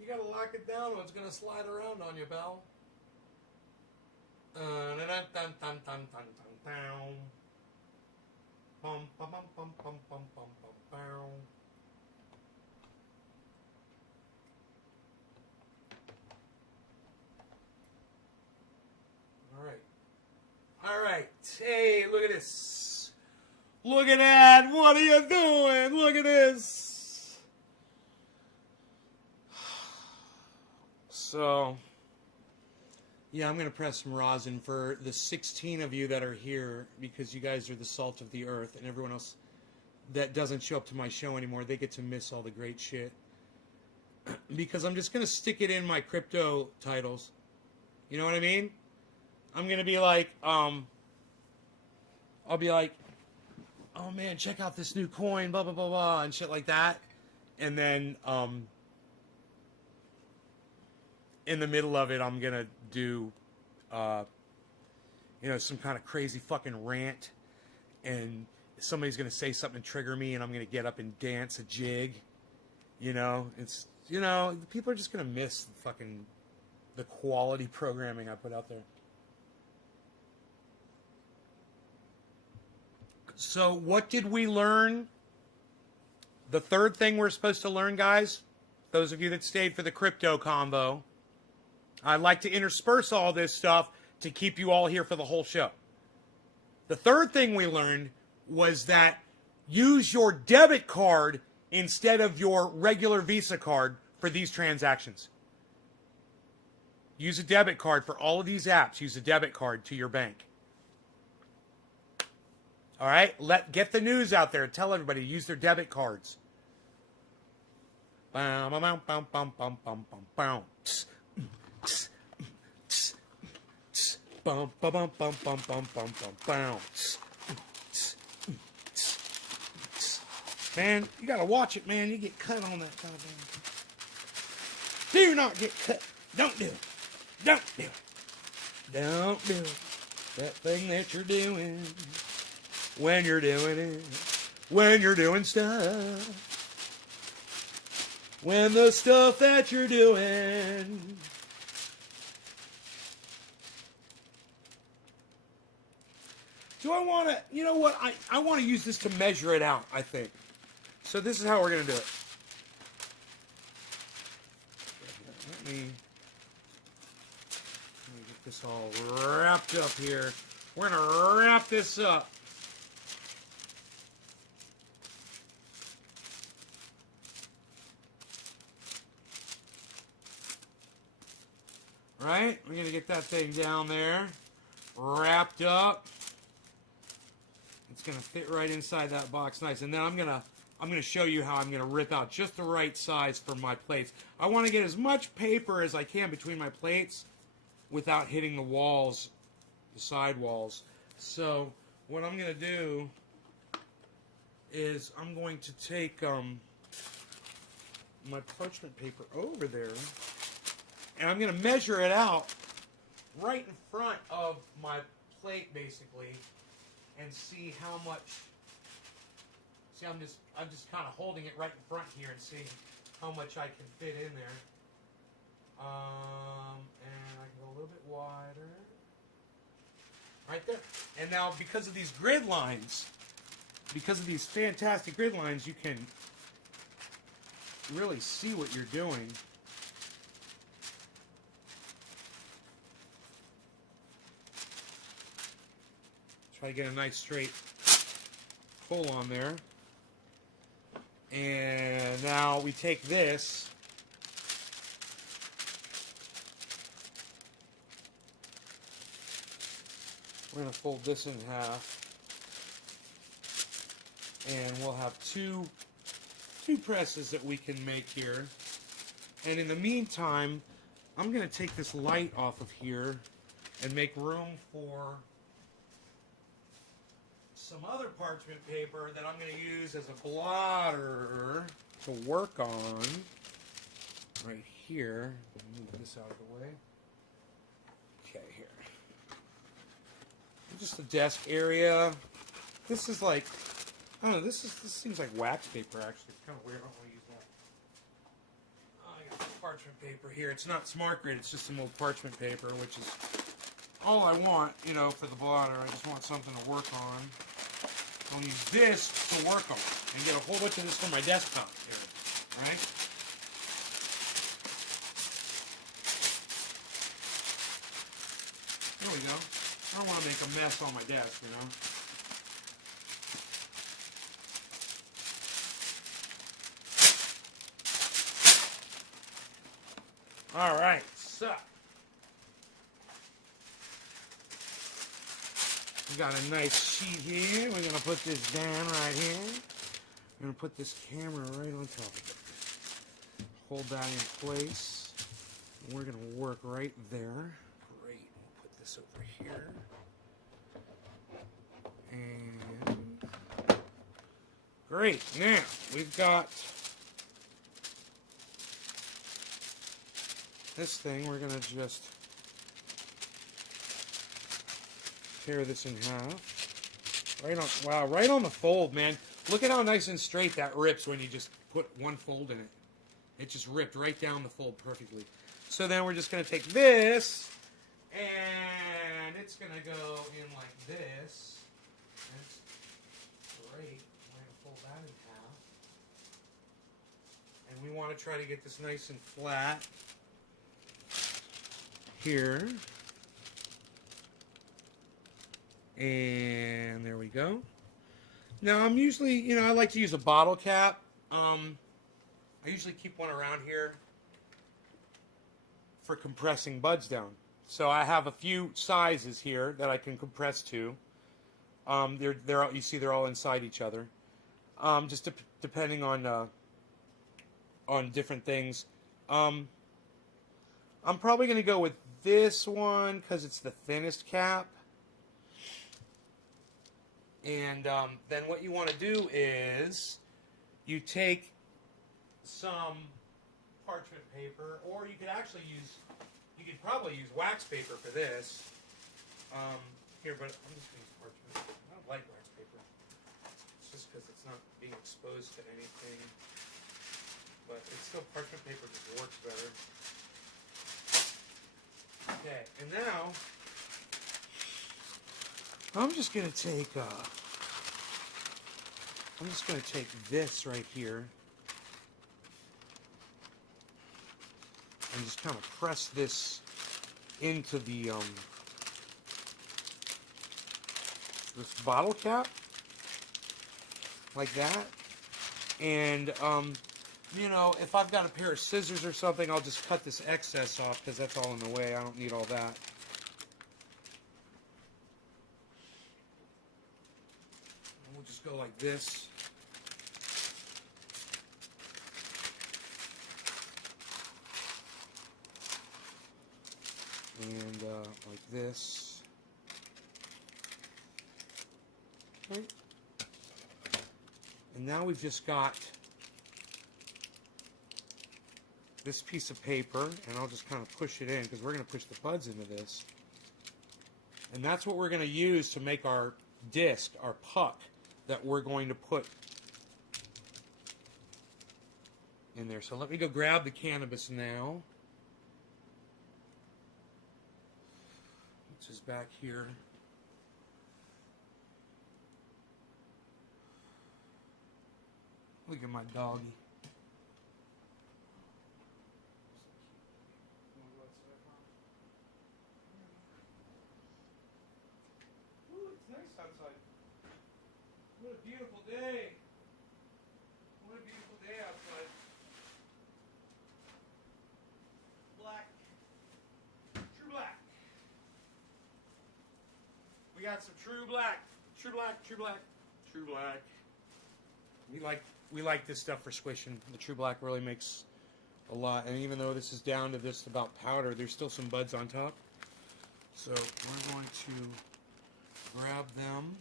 You gotta lock it down or it's gonna slide around on you, pal. All right. Hey, look at this. Look at that. What are you doing? Look at this. So, yeah, I'm going to press some rosin for the 16 of you that are here because you guys are the salt of the earth, and everyone else that doesn't show up to my show anymore, they get to miss all the great shit. Because I'm just going to stick it in my crypto titles. You know what I mean? I'm going to be like, I'll be like, oh man, check out this new coin, blah, blah, blah, blah, and shit like that. And then, in the middle of it, I'm going to do, some kind of crazy fucking rant. And somebody's going to say something to trigger me, and I'm going to get up and dance a jig. People are just going to miss the quality programming I put out there. So what did we learn? The third thing we're supposed to learn, guys, those of you that stayed for the crypto convo, I'd like to intersperse all this stuff to keep you all here for the whole show. The third thing we learned was that use your debit card instead of your regular Visa card for these transactions. Use a debit card for all of these apps. Use a debit card to your bank. All right? Get the news out there. Tell everybody to use their debit cards. Man, you gotta watch it, man. You get cut on that kind of thing. Do not get cut. Don't do it. Don't do it. Don't do it. That thing that you're doing. When you're doing it. When you're doing stuff. When the stuff that you're doing. Do I want to, you know what? I want to use this to measure it out, I think. So this is how we're going to do it. Let me get this all wrapped up here. We're going to wrap this up. Right? We're going to get that thing down there. Wrapped up. It's going to fit right inside that box nice. And then I'm going to show you how I'm going to rip out just the right size for my plates. I want to get as much paper as I can between my plates without hitting the walls, the side walls. So what I'm going to do is I'm going to take my parchment paper over there, and I'm going to measure it out right in front of my plate, basically, and see how much. See, I'm just kind of holding it right in front here and seeing how much I can fit in there. And I can go a little bit wider. Right there. And now, because of these grid lines, because of these fantastic grid lines, you can really see what you're doing. Try to get a nice straight pull on there. And now we take this. We're going to fold this in half. And we'll have two 2 presses that we can make here. And in the meantime, I'm going to take this light off of here and make room for some other parchment paper that I'm going to use as a blotter to work on right here. Move this out of the way. Okay, here. Just the desk area. This is like, I don't know, this seems like wax paper actually. It's kind of weird. I don't want to use that. Oh, I got some parchment paper here. It's not Smart Grid, it's just some old parchment paper, which is all I want, you know, for the blotter. I just want something to work on. I'll use this to work on and get a whole bunch of this for my desktop here, right? There we go. I don't want to make a mess on my desk, you know. All right, so we got a nice sheet here. We're gonna put this down right here. We're gonna put this camera right on top of it. Hold that in place. And we're gonna work right there. Great. We'll put this over here. And great. Now we've got this thing. We're gonna just tear this in half. Right on, wow, right on the fold, man. Look at how nice and straight that rips when you just put one fold in it. It just ripped right down the fold perfectly. So then we're just gonna take this, and it's gonna go in like this. That's great. We're gonna fold that in half. And we want to try to get this nice and flat here. And there we go. Now I'm usually, you know, I like to use a bottle cap. I usually keep one around here for compressing buds down. So I have a few sizes here that I can compress to. They're you see they're all inside each other. Just depending on different things. I'm probably going to go with this one because it's the thinnest cap. And then what you want to do is you take some parchment paper, or you could actually use, you could probably use wax paper for this. Here, but I'm just going to use parchment. I don't like wax paper. It's just because it's not being exposed to anything. But it's still, parchment paper just works better. Okay, and now I'm just going to take this right here and just kind of press this into the this bottle cap like that. And you know, if I've got a pair of scissors or something, I'll just cut this excess off because that's all in the way. I don't need all that. We'll just go like this. And like this. Okay. And now we've just got this piece of paper, and I'll just kind of push it in because we're going to push the buds into this. And that's what we're going to use to make our disc, our puck, that we're going to put in there. So let me go grab the cannabis now. Which is back here. Look at my doggy. Ooh, it's nice outside. What a beautiful day. What a beautiful day outside. Black. True black. We got some true black. True black, true black, true black. We like we like this stuff for squishing. The True Black really makes a lot. And even though this is down to just about powder, there's still some buds on top. So we're going to grab them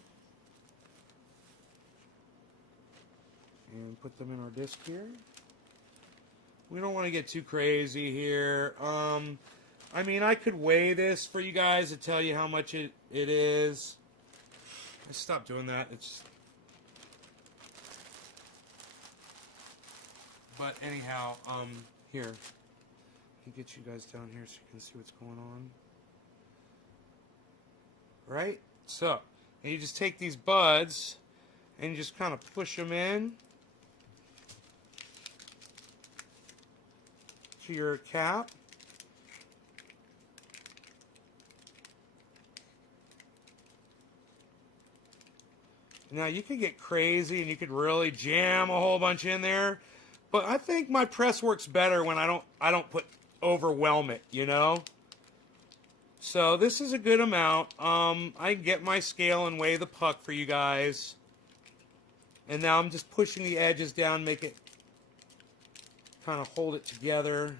and put them in our disc here. We don't want to get too crazy here. I mean, I could weigh this for you guys to tell you how much it is. I stopped doing that. But anyhow, here. Let me get you guys down here so you can see what's going on. Right? So, and you just take these buds and you just kind of push them in to your cap. Now you can get crazy and you could really jam a whole bunch in there, but I think my press works better when I don't overwhelm it, you know? So this is a good amount. I can get my scale and weigh the puck for you guys. And now I'm just pushing the edges down, make it kind of hold it together.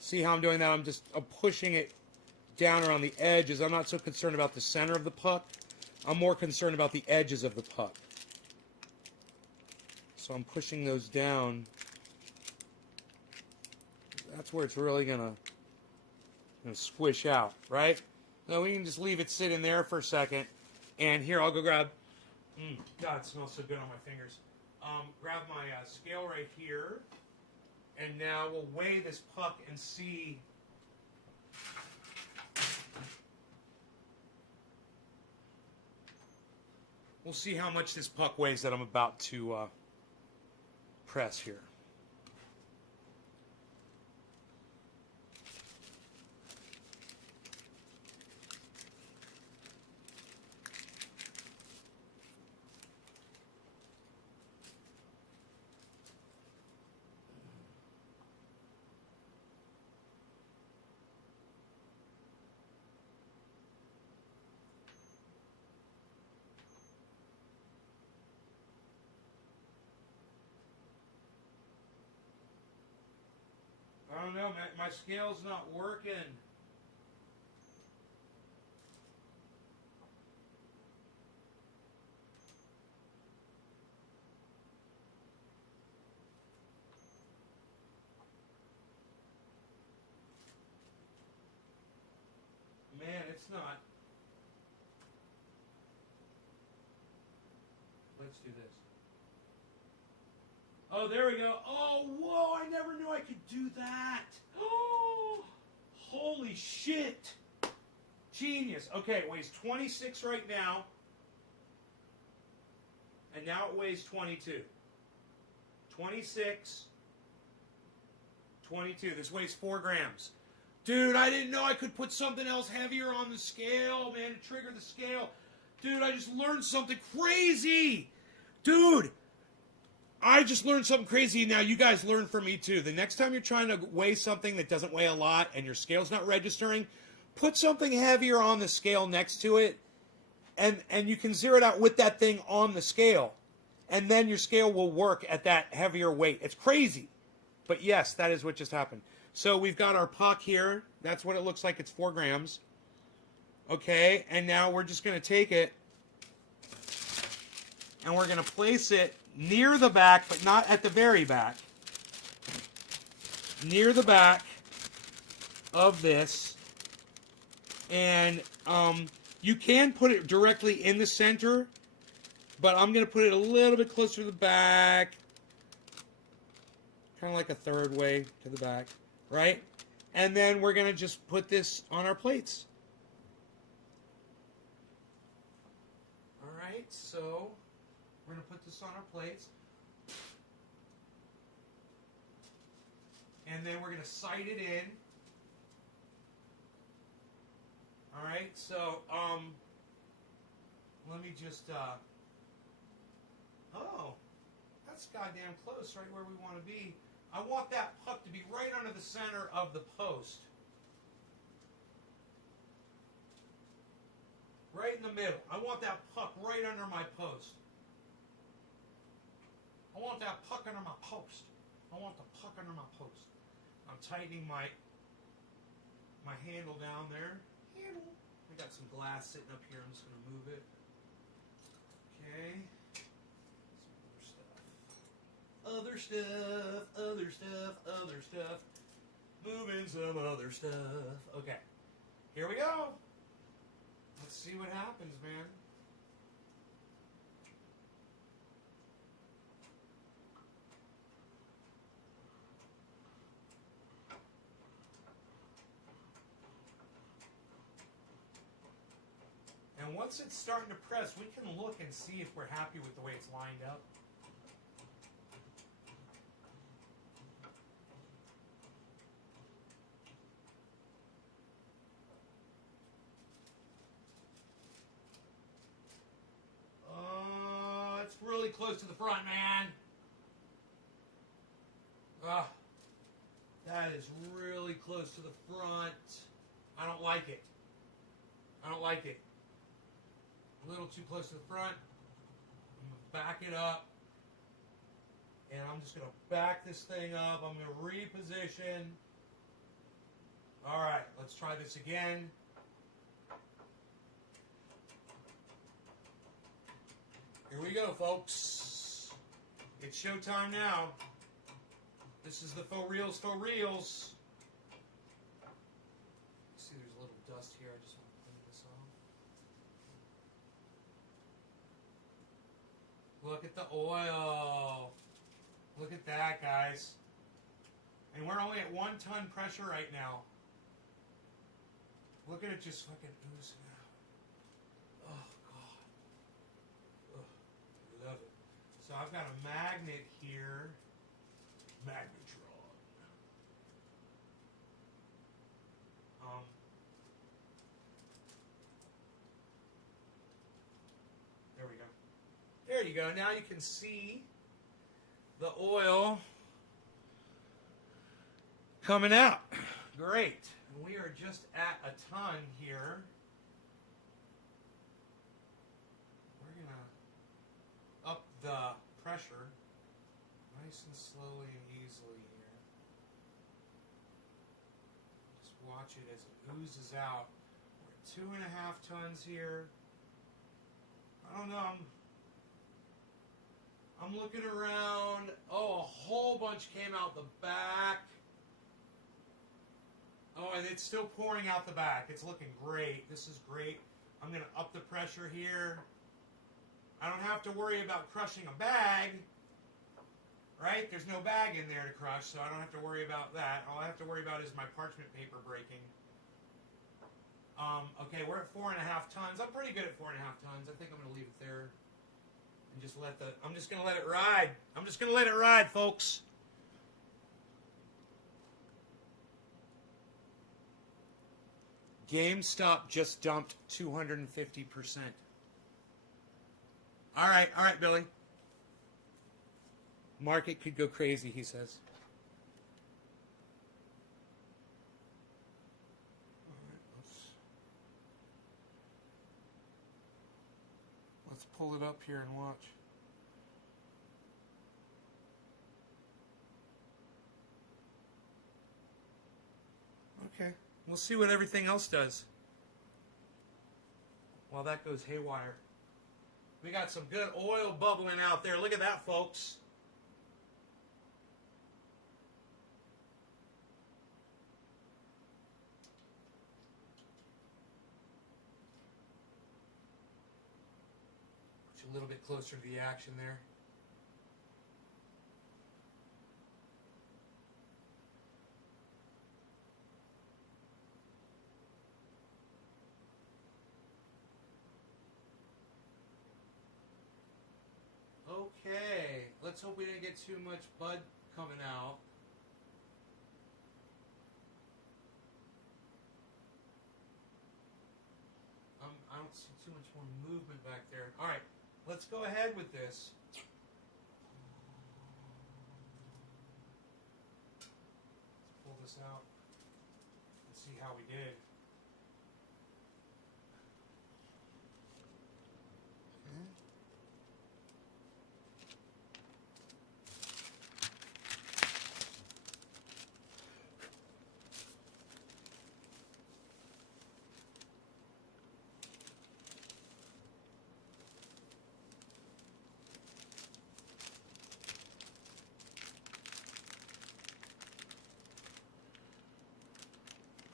See how I'm doing that? I'm pushing it down around the edges. I'm not so concerned about the center of the puck. I'm more concerned about the edges of the puck. So I'm pushing those down. That's where it's really gonna squish out, right? Now we can just leave it sit in there for a second. And here, I'll go grab, God, it smells so good on my fingers. Grab my scale right here. And now we'll weigh this puck and see. We'll see how much this puck weighs that I'm about to press here. I don't know, my scale's not working. Man, it's not. Let's do this. Oh, there we go. Oh, whoa, I never knew I could do that. Oh, holy shit. Genius. Okay, it weighs 26 right now. And now it weighs 22. 26, 22. This weighs 4 grams. Dude, I didn't know I could put something else heavier on the scale, man, to trigger the scale. Dude, I just learned something crazy. Dude, I just learned something crazy. Now you guys learn from me too. The next time you're trying to weigh something that doesn't weigh a lot and your scale's not registering, put something heavier on the scale next to it, and you can zero it out with that thing on the scale. And then your scale will work at that heavier weight. It's crazy. But yes, that is what just happened. So we've got our puck here. That's what it looks like. It's 4 grams. Okay, and now we're just going to take it and we're going to place it near the back, but not at the very back. Near the back of this. And you can put it directly in the center, but I'm going to put it a little bit closer to the back. Kind of like a third way to the back, right? And then we're going to just put this on our plates. All right, so we're going to put this on our plates. And then we're going to sight it in. All right, so let me just, oh, that's goddamn close, right where we want to be. I want that puck to be right under the center of the post. Right in the middle. I want that puck right under my post. I want that puck under my post. I want the puck under my post. I'm tightening my handle down there. Handle. I got some glass sitting up here. I'm just going to move it. Okay. Some other stuff. Other stuff. Other stuff. Moving some other stuff. Okay. Here we go. Let's see what happens, man. And once it's starting to press, we can look and see if we're happy with the way it's lined up. It's really close to the front, man. That is really close to the front. I don't like it. I don't like it. A little too close to the front. I'm going to back it up. And I'm just going to back this thing up. I'm going to reposition. All right, let's try this again. Here we go, folks. It's showtime now. This is the faux reels, faux reels. See, there's a little dust here. I just want to clean this off. Look at the oil. Look at that, guys. And we're only at 1 ton pressure right now. Look at it just fucking oozing out. Oh, God. Oh, love it. So I've got a magnet here. Magnetron. There we go. There you go. Now you can see the oil coming out. Great. And we are just at a ton here. We're going to up the pressure nice and slowly and easily here. Just watch it as it oozes out. We're at 2.5 tons here. I don't know. I'm looking around. Oh, a whole bunch came out the back. Oh, and it's still pouring out the back. It's looking great. This is great. I'm going to up the pressure here. I don't have to worry about crushing a bag. Right? There's no bag in there to crush, so I don't have to worry about that. All I have to worry about is my parchment paper breaking. Okay, we're at 4.5 tons. I'm pretty good at 4.5 tons. I think I'm going to leave it there and just let I'm just going to let it ride. I'm just going to let it ride, folks. GameStop just dumped 250%. All right, Billy. Market could go crazy, he says. All right, let's pull it up here and watch. Okay, we'll see what everything else does while that goes haywire. We got some good oil bubbling out there. Look at that, folks. A little bit closer to the action there. Okay, let's hope we didn't get too much bud coming out. I don't see too much more movement back there. All right. Let's go ahead with this. Let's pull this out and see how we did.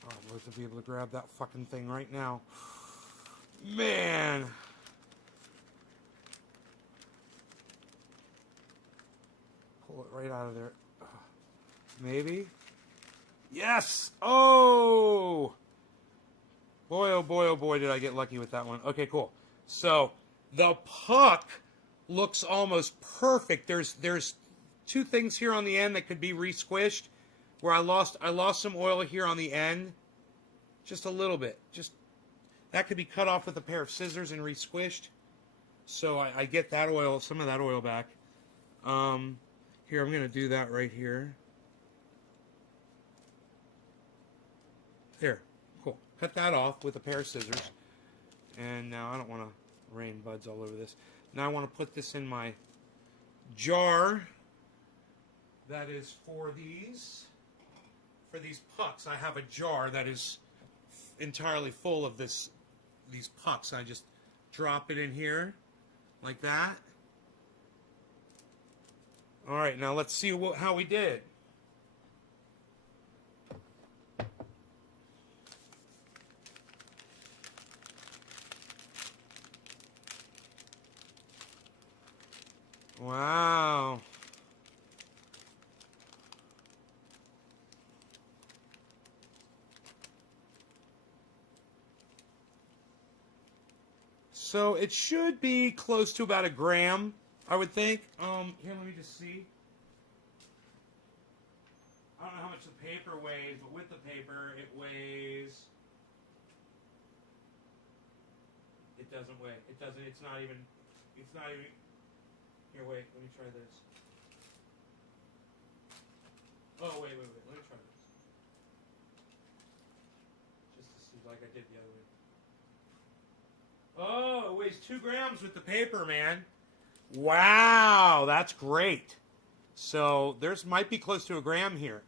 Oh, I'd love to be able to grab that fucking thing right now. Man. Pull it right out of there. Maybe. Yes! Oh! Boy, oh boy, did I get lucky with that one. Okay, cool. So, the puck looks almost perfect. There's two things here on the end that could be re-squished. Where I lost some oil here on the end. Just a little bit. Just that could be cut off with a pair of scissors and re-squished. So I get that oil, some of that oil back. Here, I'm going to do that right here. There. Cool. Cut that off with a pair of scissors. And now I don't want to rain buds all over this. Now I want to put this in my jar. That is for these pucks. I have a jar that is entirely full of these pucks. I just drop it in here like that. All right, now let's see how we did. Wow. So it should be close to about a gram, I would think. Here, let me just see. I don't know how much the paper weighs, but with the paper, it weighs. It doesn't weigh. It doesn't. It's not even. Here, wait. Let me try this. Oh, wait. Let me try this. Just to see, like I did the other way. Oh, it weighs 2 grams with the paper, man. Wow, that's great. So might be close to a gram here.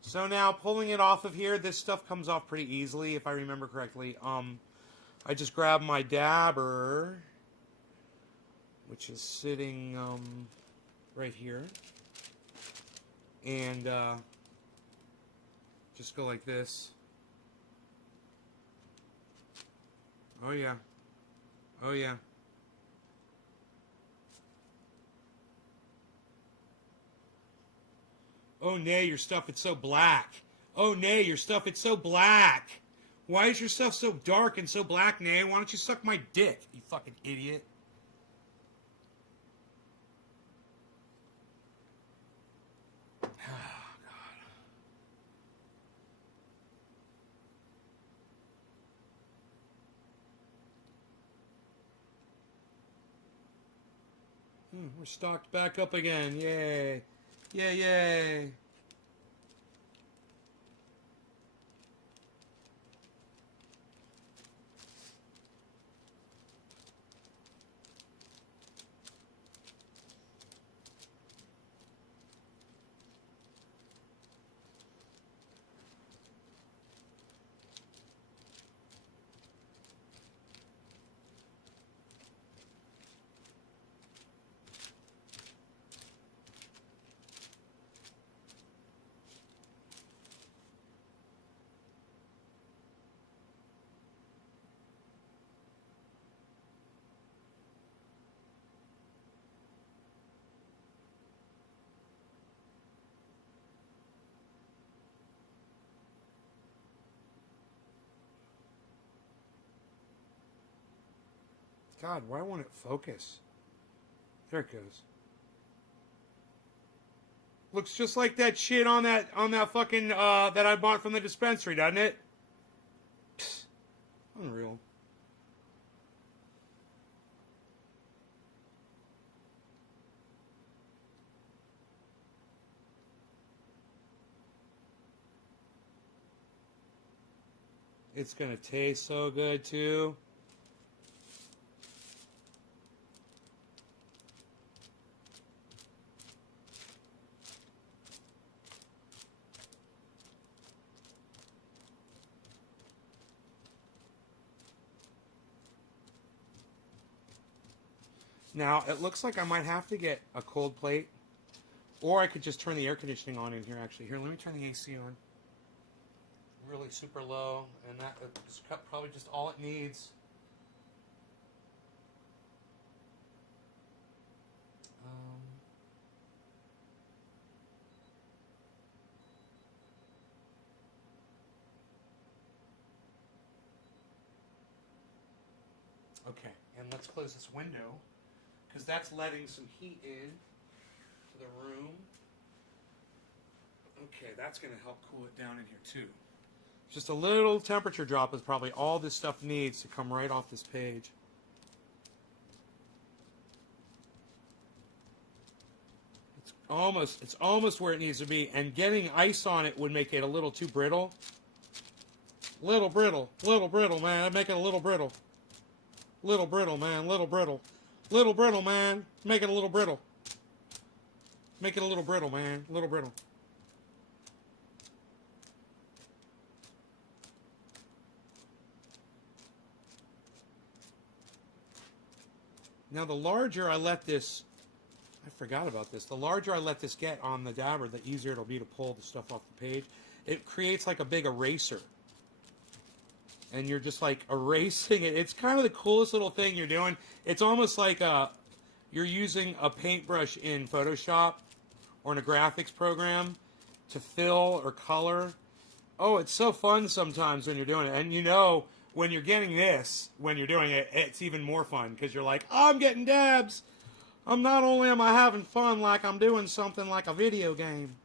So now pulling it off of here, this stuff comes off pretty easily, if I remember correctly. I just grab my dabber, which is sitting right here, and just go like this. Oh yeah. Oh yeah. Oh nay, your stuff, it's so black. Oh nay, your stuff, it's so black. Why is your stuff so dark and so black, nay? Why don't you suck my dick, you fucking idiot? Oh, God. We're stocked back up again. Yay. Yay, yay. God, why won't it focus? There it goes. Looks just like that shit on that fucking that I bought from the dispensary, doesn't it? Psst. Unreal. It's gonna taste so good too. Now, it looks like I might have to get a cold plate. Or I could just turn the air conditioning on in here, actually. Here, let me turn the AC on. really super low, and that is probably just all it needs. Okay, and let's close this window because that's letting some heat in to the room. Okay, that's going to help cool it down in here too. Just a little temperature drop is probably all this stuff needs to come right off this page. It's almost where it needs to be, and getting ice on it would make it a little too brittle. Little brittle, man. I'd make it a little brittle. Little brittle, man. Little brittle. Little brittle, man. Make it a little brittle. Make it a little brittle, man. Little brittle. Now the larger I let this, I forgot about this. The larger I let this get on the dabber, the easier it'll be to pull the stuff off the page. It creates like a big eraser. And you're just like erasing it. It's kind of the coolest little thing you're doing. It's almost like you're using a paintbrush in Photoshop or in a graphics program to fill or color. Oh, it's so fun sometimes when you're doing it. And you know, when you're getting this, when you're doing it, it's even more fun because you're like, oh, I'm getting dabs. Not only am I having fun like I'm doing something like a video game.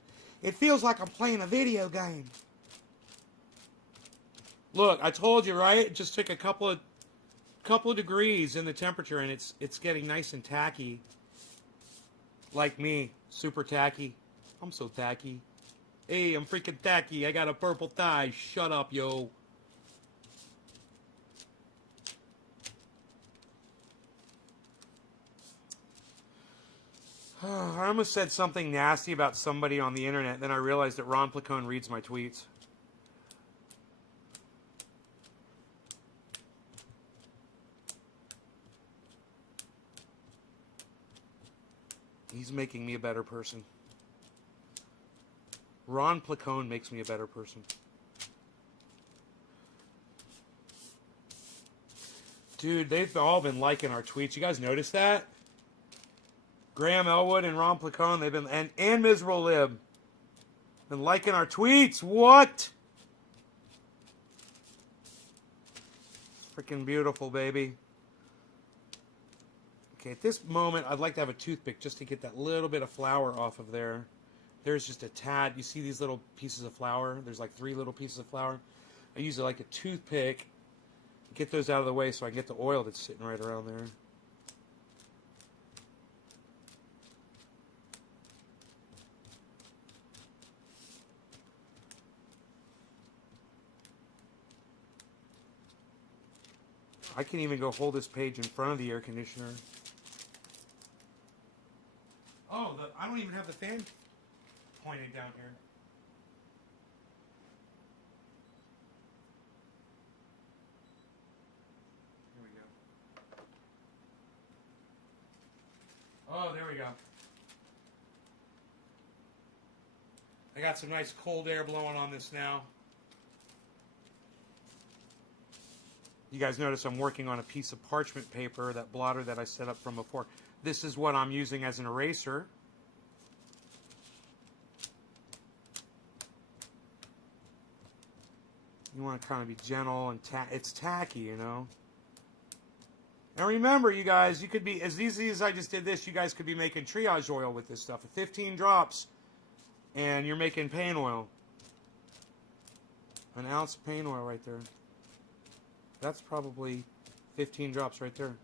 It feels like I'm playing a video game. Look, I told you, right? It just took a couple of degrees in the temperature, and it's getting nice and tacky. Like me, super tacky. I'm so tacky. Hey, I'm freaking tacky. I got a purple tie. Shut up, yo. I almost said something nasty about somebody on the internet, then I realized that Ron Placone reads my tweets. He's making me a better person. Ron Placone makes me a better person. Dude, they've all been liking our tweets. You guys notice that? Graham Elwood and Ron Placone, they've been, and Miserable Lib, been liking our tweets. What? It's freaking beautiful, baby. Okay, at this moment, I'd like to have a toothpick just to get that little bit of flour off of there. There's just a tad. You see these little pieces of flour? There's like 3 little pieces of flour. I use it like a toothpick. Get those out of the way so I can get the oil that's sitting right around there. I can even go hold this page in front of the air conditioner. Oh, I don't even have the fan pointed down here. Here we go. Oh, there we go. I got some nice cold air blowing on this now. You guys notice I'm working on a piece of parchment paper, that blotter that I set up from before. This is what I'm using as an eraser. You want to kind of be gentle and it's tacky, you know. And remember, you guys, you could be, as easy as I just did this, you guys could be making triage oil with this stuff. 15 drops, and you're making paint oil. An ounce of paint oil right there. That's probably 15 drops right there.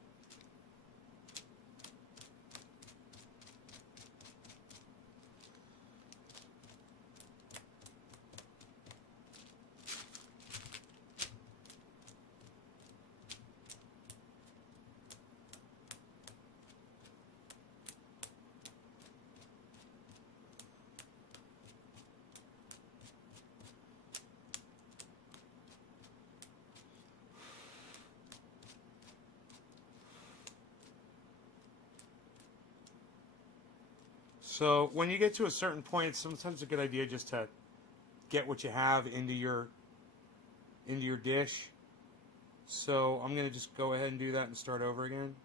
So when you get to a certain point, it's sometimes a good idea just to get what you have into your into your dish. So I'm going to just go ahead and do that and start over again.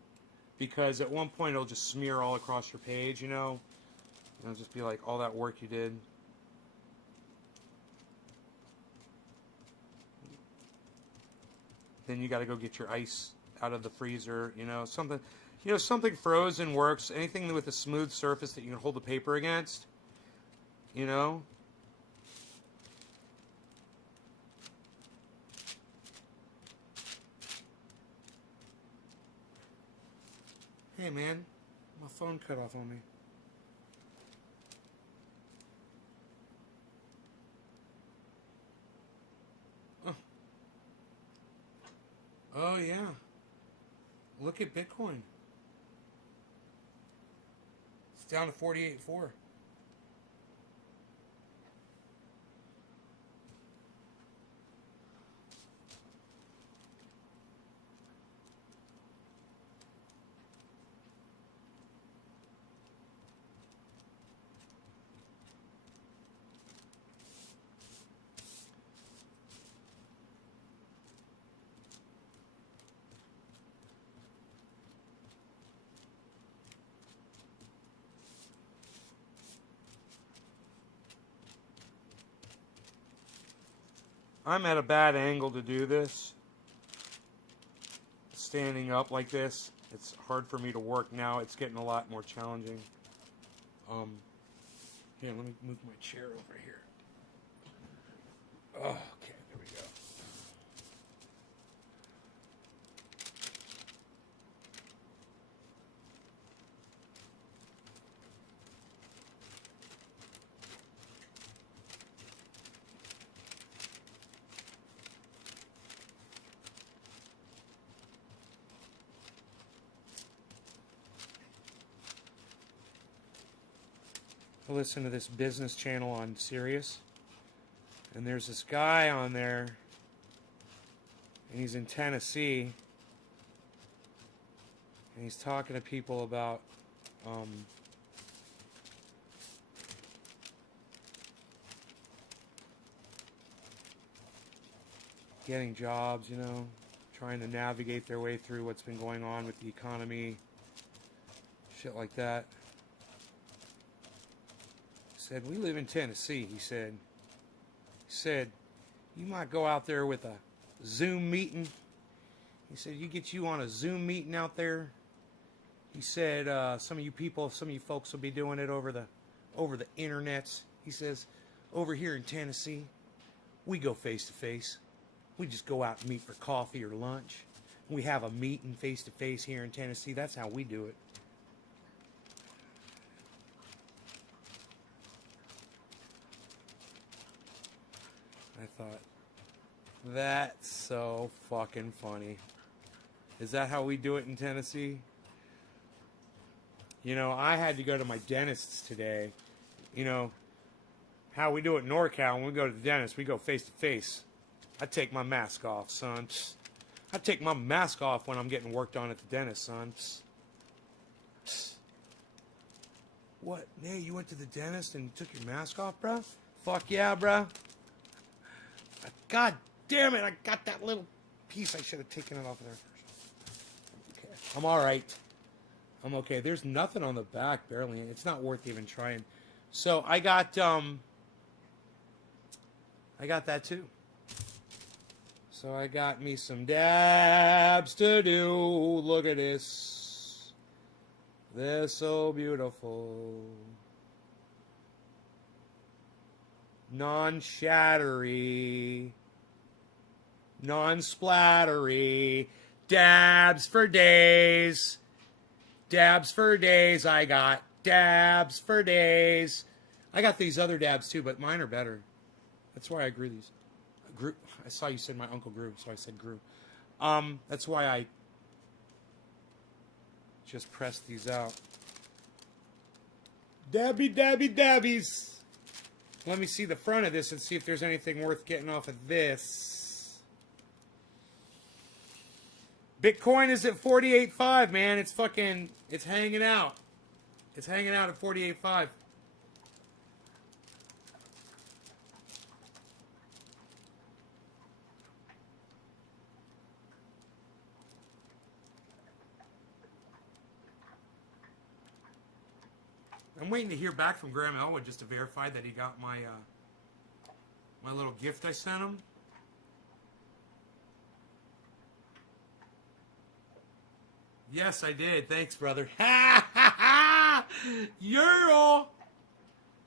Because at one point it'll just smear all across your page, you know. It'll just be like all that work you did. Then you got to go get your ice out of the freezer, you know. Something frozen works. Anything with a smooth surface that you can hold the paper against, you know. Hey man, my phone cut off on me. Oh, oh yeah. Look at Bitcoin. It's down to 48.4. I'm at a bad angle to do this. Standing up like this, it's hard for me to work now. It's getting a lot more challenging. Here, let me move my chair over here. Oh, okay, there we go. I listen to this business channel on Sirius, and there's this guy on there, and he's in Tennessee, and he's talking to people about getting jobs, you know, trying to navigate their way through what's been going on with the economy, shit like that. Said, we live in Tennessee, he said, you might go out there with a Zoom meeting. He said, you get you on a Zoom meeting out there. He said, some of you folks will be doing it over the internets. He says, over here in Tennessee, we go face to face. We just go out and meet for coffee or lunch. We have a meeting face to face here in Tennessee. That's how we do it. I thought, that's so fucking funny. Is that how we do it in Tennessee? You know, I had to go to my dentist's today. You know, how we do it in NorCal, when we go to the dentist, we go face to face. I take my mask off, son. I take my mask off when I'm getting worked on at the dentist, son. What? Nay, you went to the dentist and took your mask off, bro? Fuck yeah, bro. God damn it, I got that little piece. I should have taken it off of there first. Okay. I'm alright. I'm okay. There's nothing on the back, barely. It's not worth even trying. So I got that too. So I got me some dabs to do. Look at this. They're so beautiful. Non-shattery. Non-splattery. Dabs for days. Dabs for days I got. Dabs for days. I got these other dabs too, but mine are better. That's why I grew these. I saw you said my uncle grew, so I said grew. That's why I just pressed these out. Dabby, dabby, dabbies. Let me see the front of this and see if there's anything worth getting off of this. Bitcoin is at 48.5, man. It's hanging out. It's hanging out at 48.5. I'm waiting to hear back from Graham Elwood just to verify that he got my my little gift I sent him. Yes, I did. Thanks, brother. Ha ha ha! Euro!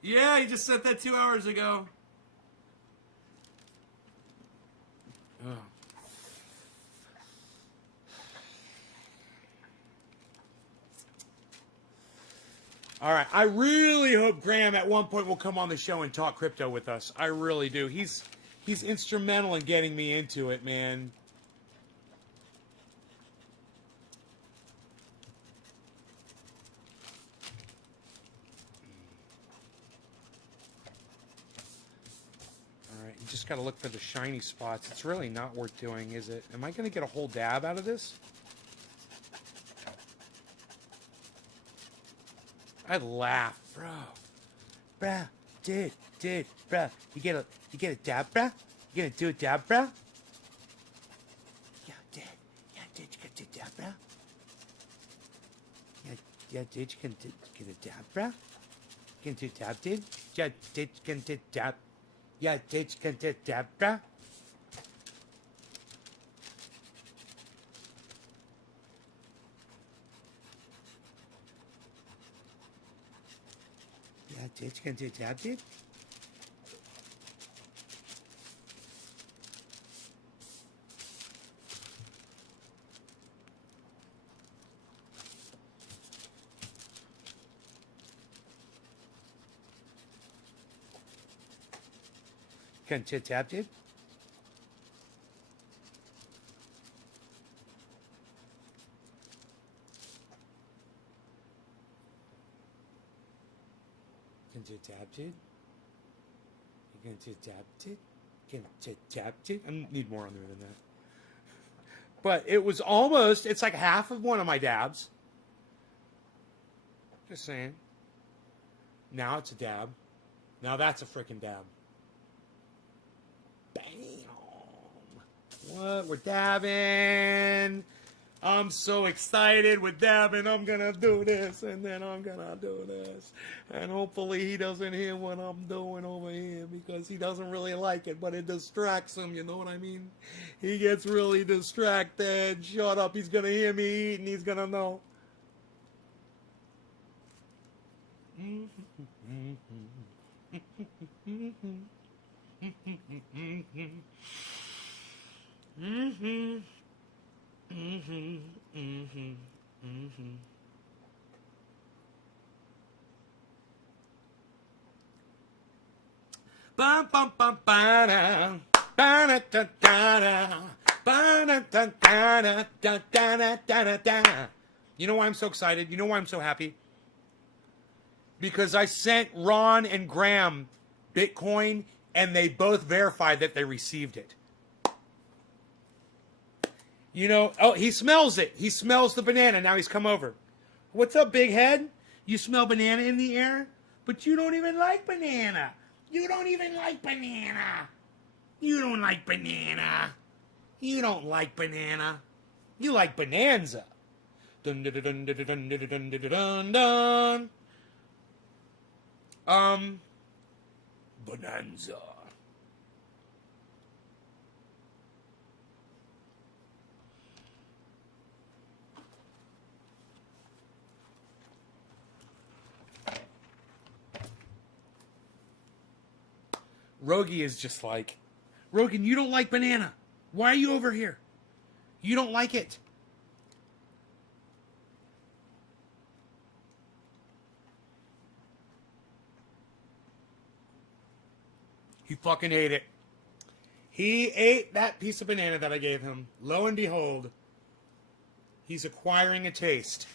Yeah, he just sent that 2 hours ago. Oh. All right. I really hope Graham at one point will come on the show and talk crypto with us. I really do. He's instrumental in getting me into it, man. All right. You just got to look for the shiny spots. It's really not worth doing, is it? Am I going to get a whole dab out of this? I'd laugh, bro. Bruh, dude, bruh. You get a dab, bruh? You gonna do a dab, bruh? Yeah, dude, you gonna do a dab, bruh? Yeah, dude, you gonna get a dab, bruh? You gonna do a dab, dude? Yeah, dude, you gonna do a dab? Yeah, dude, you gonna do a dab, bruh? Yeah, dude, you gonna do a dab, dude? Gonna do a dab, dude? Gonna do a dab, dude? You gonna do a dab, dude? Gonna do a dab, dude? I need more on there than that. But it was almost, it's like half of one of my dabs. Just saying. Now it's a dab. Now that's a freaking dab. Bam. What? We're dabbing. I'm so excited with dabbing. I'm going to do this, and then I'm going to do this. And hopefully he doesn't hear what I'm doing over here because he doesn't really like it, but it distracts him. You know what I mean? He gets really distracted. Shut up. He's going to hear me eat, and he's going to know. Bum bum bum ba da ba da da da ba da da da da da da da. You know why I'm so excited? You know why I'm so happy? Because I sent Ron and Graham Bitcoin, and they both verified that they received it. You know, oh, he smells it. He smells the banana. Now he's come over. What's up, big head? You smell banana in the air? But you don't even like banana. You don't even like banana. You don't like banana. You don't like banana. You like bonanza. Dun dun dun dun dun dun dun dun dun. Bonanza. Rogi is just like, Rogan, you don't like banana. Why are you over here? You don't like it. He fucking ate it. He ate that piece of banana that I gave him. Lo and behold, he's acquiring a taste.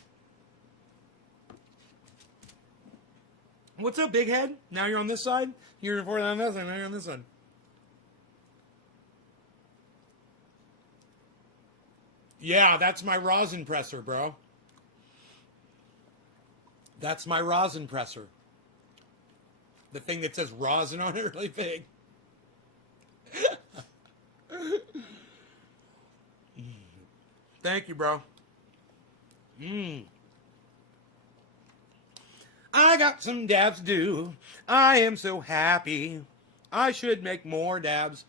What's up, big head? Now you're on this side? You're before on this side, now you're on this side. Yeah, that's my rosin presser, bro. That's my rosin presser. The thing that says rosin on it really big. Thank you, bro. I got some dabs to do. I am so happy. I should make more dabs.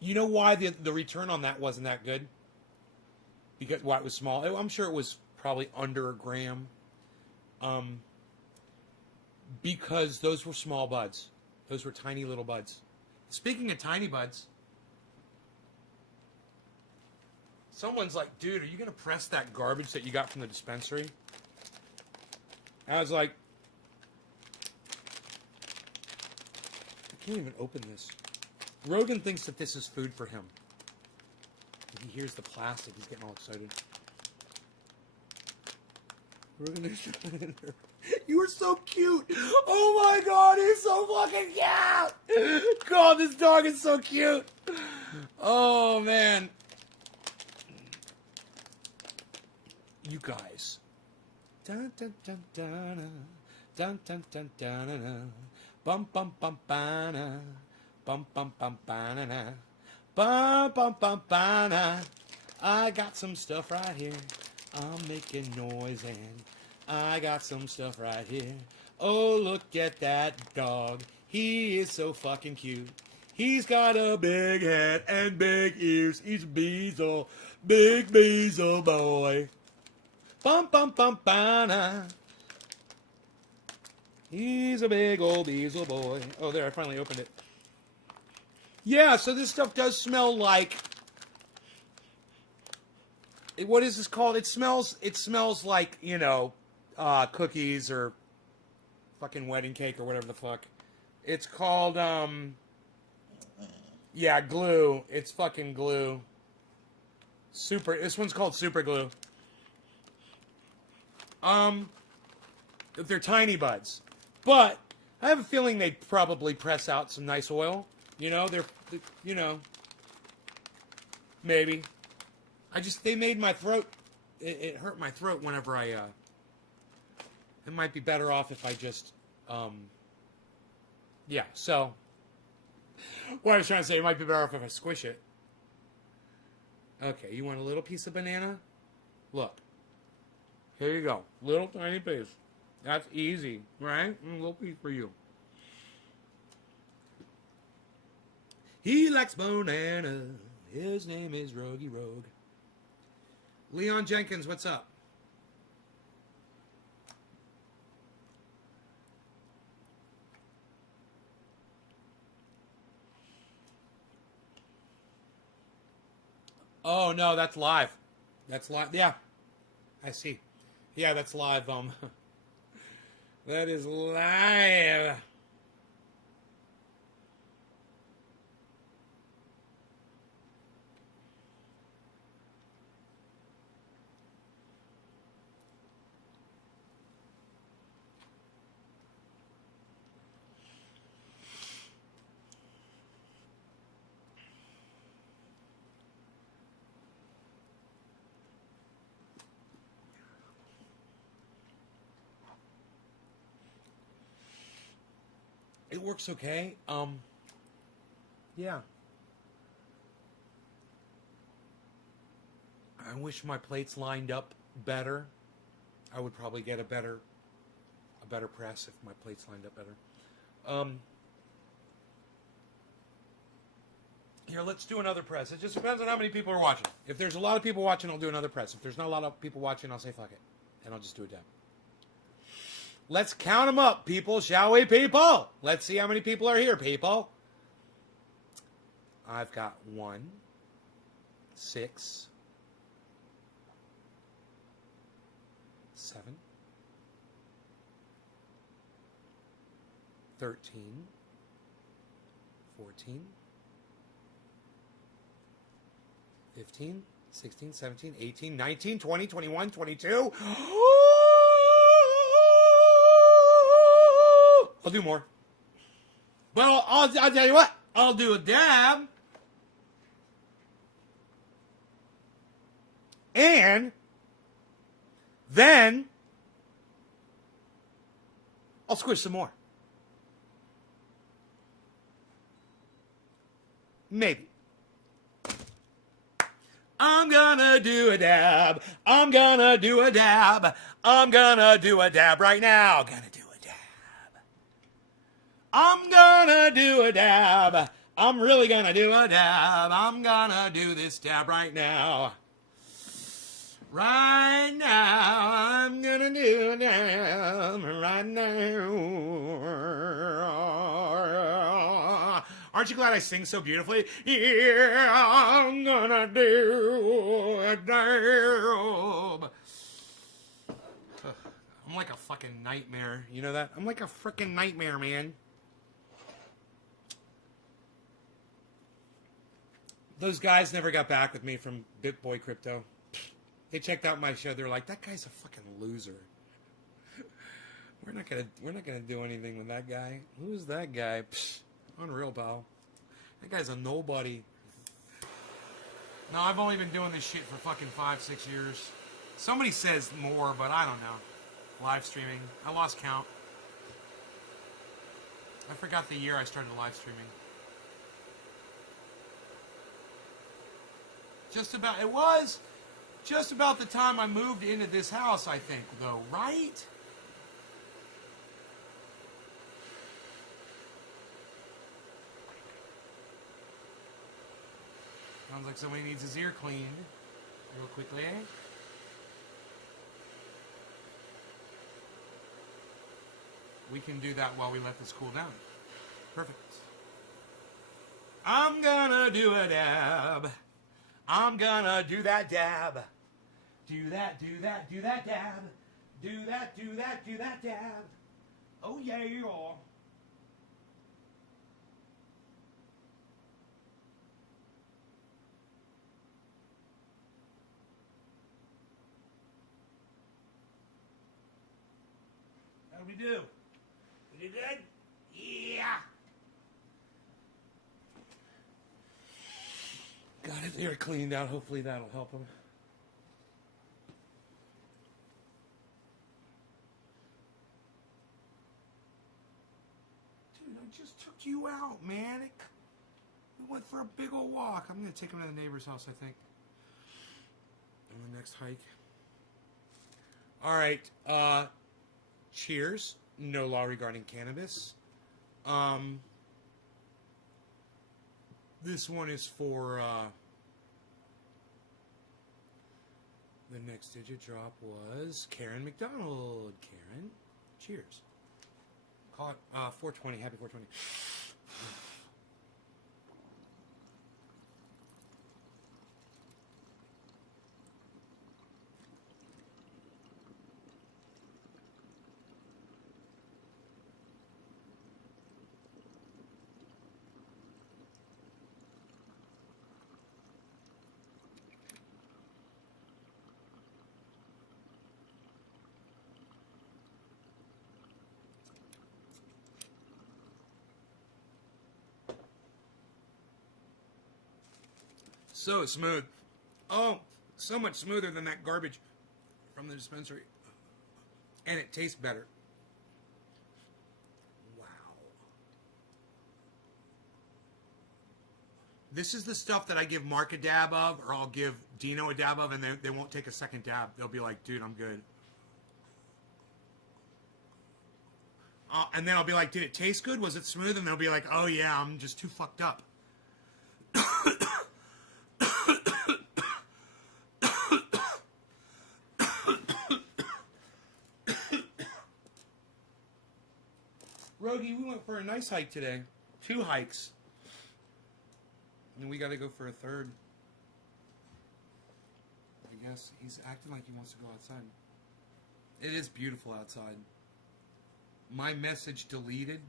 You know why the return on that wasn't that good? Because why it was small. I'm sure it was probably under a gram. Because those were small buds. Those were tiny little buds. Speaking of tiny buds, someone's like, dude, are you going to press that garbage that you got from the dispensary? I was like, I can't even open this. Rogan thinks that this is food for him. He hears the plastic. He's getting all excited. Rogan, you are so cute. Oh my God, he's so fucking cute. God, this dog is so cute. Oh man. You guys. Dun dun dun dun dun dun dun dun dun bum bum bum bana bum bum bum banana bum bum bum bana. I got some stuff right here. I'm making noise and I got some stuff right here. Oh, look at that dog. He is so fucking cute. He's got a big head and big ears. He's a Beezle, big Beezle boy. Bum bum bum bana. He's a big old Beezle boy. Oh, there, I finally opened it. Yeah, so this stuff does smell like... What is this called? It smells like, you know, cookies or fucking wedding cake or whatever the fuck. It's called, yeah, glue. It's fucking glue. This one's called super glue. They're tiny buds. But I have a feeling they'd probably press out some nice oil. You know, you know, maybe. They made my throat, it hurt my throat whenever it might be better off if I just, yeah, so, what I was trying to say, it might be better off if I squish it. Okay, you want a little piece of banana? Look, here you go, little tiny piece. That's easy, right? A little piece for you. He likes banana, his name is Rogie Rogue. Leon Jenkins, what's up? Oh, no, that's live. That's live. Yeah, I see. Yeah, that's live. That is live. It works okay. Yeah. I wish my plates lined up better. I would probably get a better press if my plates lined up better. Here, let's do another press. It just depends on how many people are watching. If there's a lot of people watching, I'll do another press. If there's not a lot of people watching, I'll say fuck it. And I'll just do a dab. Let's count them up, people, shall we, people? Let's see how many people are here, people. I've got 1, 6, 7, 13, 14, 15, 16, 17, 18, 19, 20, 21, 22. I'll do more. But I'll tell you what. I'll do a dab. And then I'll squish some more. Maybe. I'm gonna do a dab. I'm gonna do a dab. I'm gonna do a dab right now. Gonna do a dab. I'm gonna do a dab. I'm really gonna do a dab. I'm gonna do this dab right now. Right now, I'm gonna do a dab. Right now. Aren't you glad I sing so beautifully? Yeah, I'm gonna do a dab. I'm like a fucking nightmare. You know that? I'm like a freaking nightmare, man. Those guys never got back with me from BitBoy Crypto. They checked out my show. They're like, that guy's a fucking loser. We're not gonna do anything with that guy. Who's that guy? Psh, unreal, pal. That guy's a nobody. No, I've only been doing this shit for fucking 5-6 years. Somebody says more, but I don't know. Live streaming. I lost count. I forgot the year I started live streaming. It was just about the time I moved into this house, I think, though, right? Sounds like somebody needs his ear cleaned real quickly. We can do that while we let this cool down. Perfect. I'm gonna do a dab. I'm gonna do that dab. Do that, do that, do that dab. Do that, do that, do that dab. Oh yeah, you are. How do we do? We do good? Yeah. Got his ear cleaned out. Hopefully that'll help him. Dude, I just took you out, man. We went for a big old walk. I'm going to take him to the neighbor's house, I think. On the next hike. All right. Cheers. No law regarding cannabis. This one is for, the next digit drop was Karen McDonald. Karen, cheers. Call it 420. Happy 420. So smooth. Oh, so much smoother than that garbage from the dispensary. And it tastes better. Wow. This is the stuff that I give Mark a dab of, or I'll give Dino a dab of, and they won't take a second dab. They'll be like, dude, I'm good. And then I'll be like, did it taste good? Was it smooth? And they'll be like, oh yeah, I'm just too fucked up. Rogie, we went for a nice hike today. 2 hikes. And we got to go for a third. I guess he's acting like he wants to go outside. It is beautiful outside. My message deleted.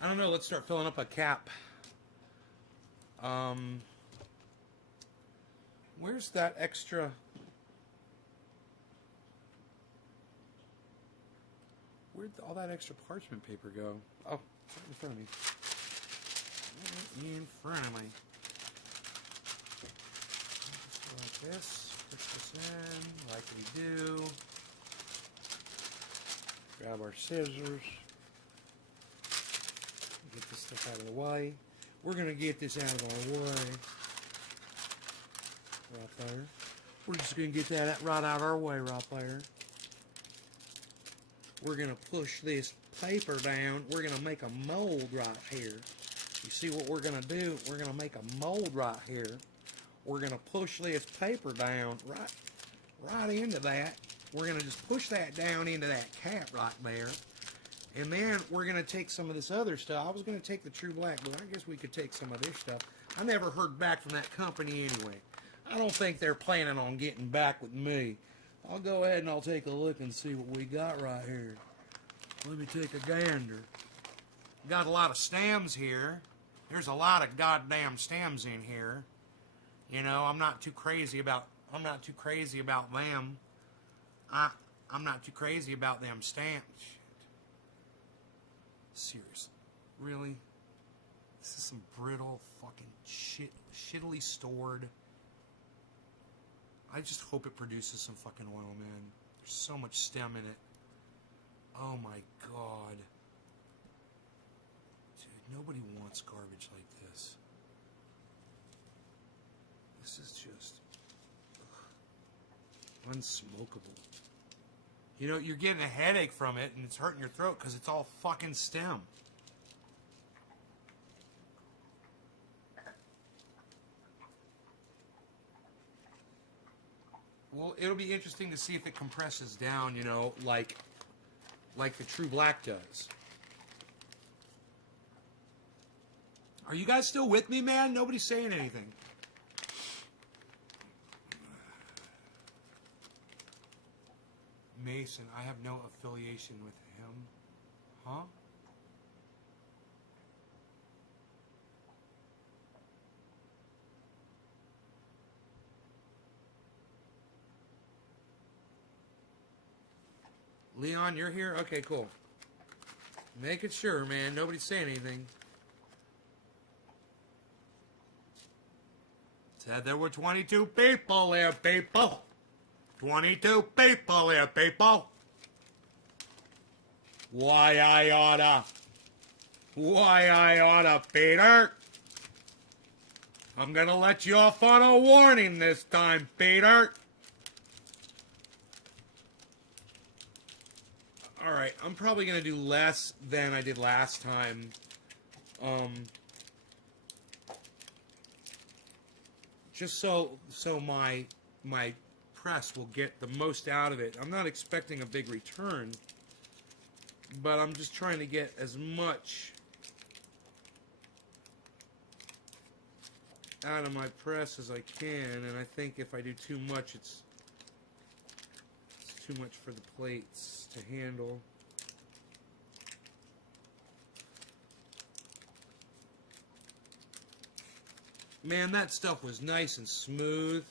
I don't know. Let's start filling up a cap. Where's that extra... Where'd all that extra parchment paper go? Oh, it's right in front of me. Right in front of me. Just go like this. Push this in like we do. Grab our scissors. Get this stuff out of the way. We're going to get this out of our way. right there. We're just going to get that right out our way right there. We're going to push this paper down. We're going to make a mold right here. You see what we're going to do? We're going to make a mold right here. We're going to push this paper down right into that. We're going to just push that down into that cap right there. And then we're going to take some of this other stuff. I was going to take the True Black, but I guess we could take some of this stuff. I never heard back from that company anyway. I don't think they're planning on getting back with me. I'll go ahead and I'll take a look and see what we got right here. Let me take a gander. Got a lot of stems here. There's a lot of goddamn stems in here. You know, I'm not too crazy about them. I'm not too crazy about them stamps. Seriously. Really? This is some brittle fucking shit, shittily stored. I just hope it produces some fucking oil, man. There's so much stem in it. Oh my god. Dude, nobody wants garbage like this. This is just unsmokable. You know, you're getting a headache from it and it's hurting your throat because it's all fucking stem. Well, it'll be interesting to see if it compresses down, you know, like the True Black does. Are you guys still with me, man? Nobody's saying anything. Mason, I have no affiliation with him. Huh? Leon, you're here? Okay, cool. Making sure, man. Nobody's saying anything. Said there were 22 people there, people. 22 people here, people. Why I oughta, Peter. I'm gonna let you off on a warning this time, Peter. Alright, I'm probably gonna do less than I did last time. Just so my press will get the most out of it. I'm not expecting a big return, but I'm just trying to get as much out of my press as I can, and I think if I do too much, it's too much for the plates to handle. Man, that stuff was nice and smooth.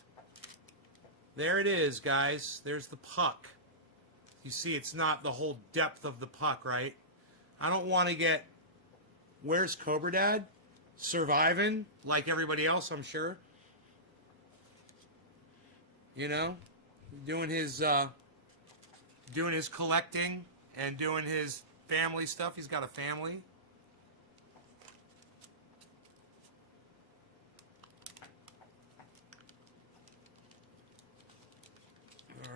There it is, guys. There's the puck. You see, it's not the whole depth of the puck, right? I don't want to get... Where's Cobra Dad? Surviving, like everybody else, I'm sure. You know? Doing his collecting and doing his family stuff. He's got a family.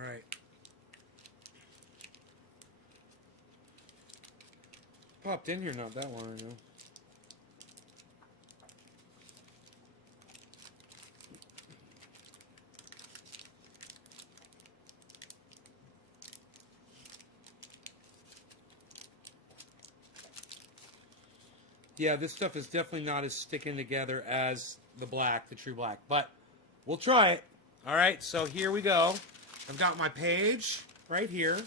Alright. Popped in here not that long ago. Yeah, this stuff is definitely not as sticking together as the black, the True Black. But we'll try it. Alright, so here we go. I've got my page right here.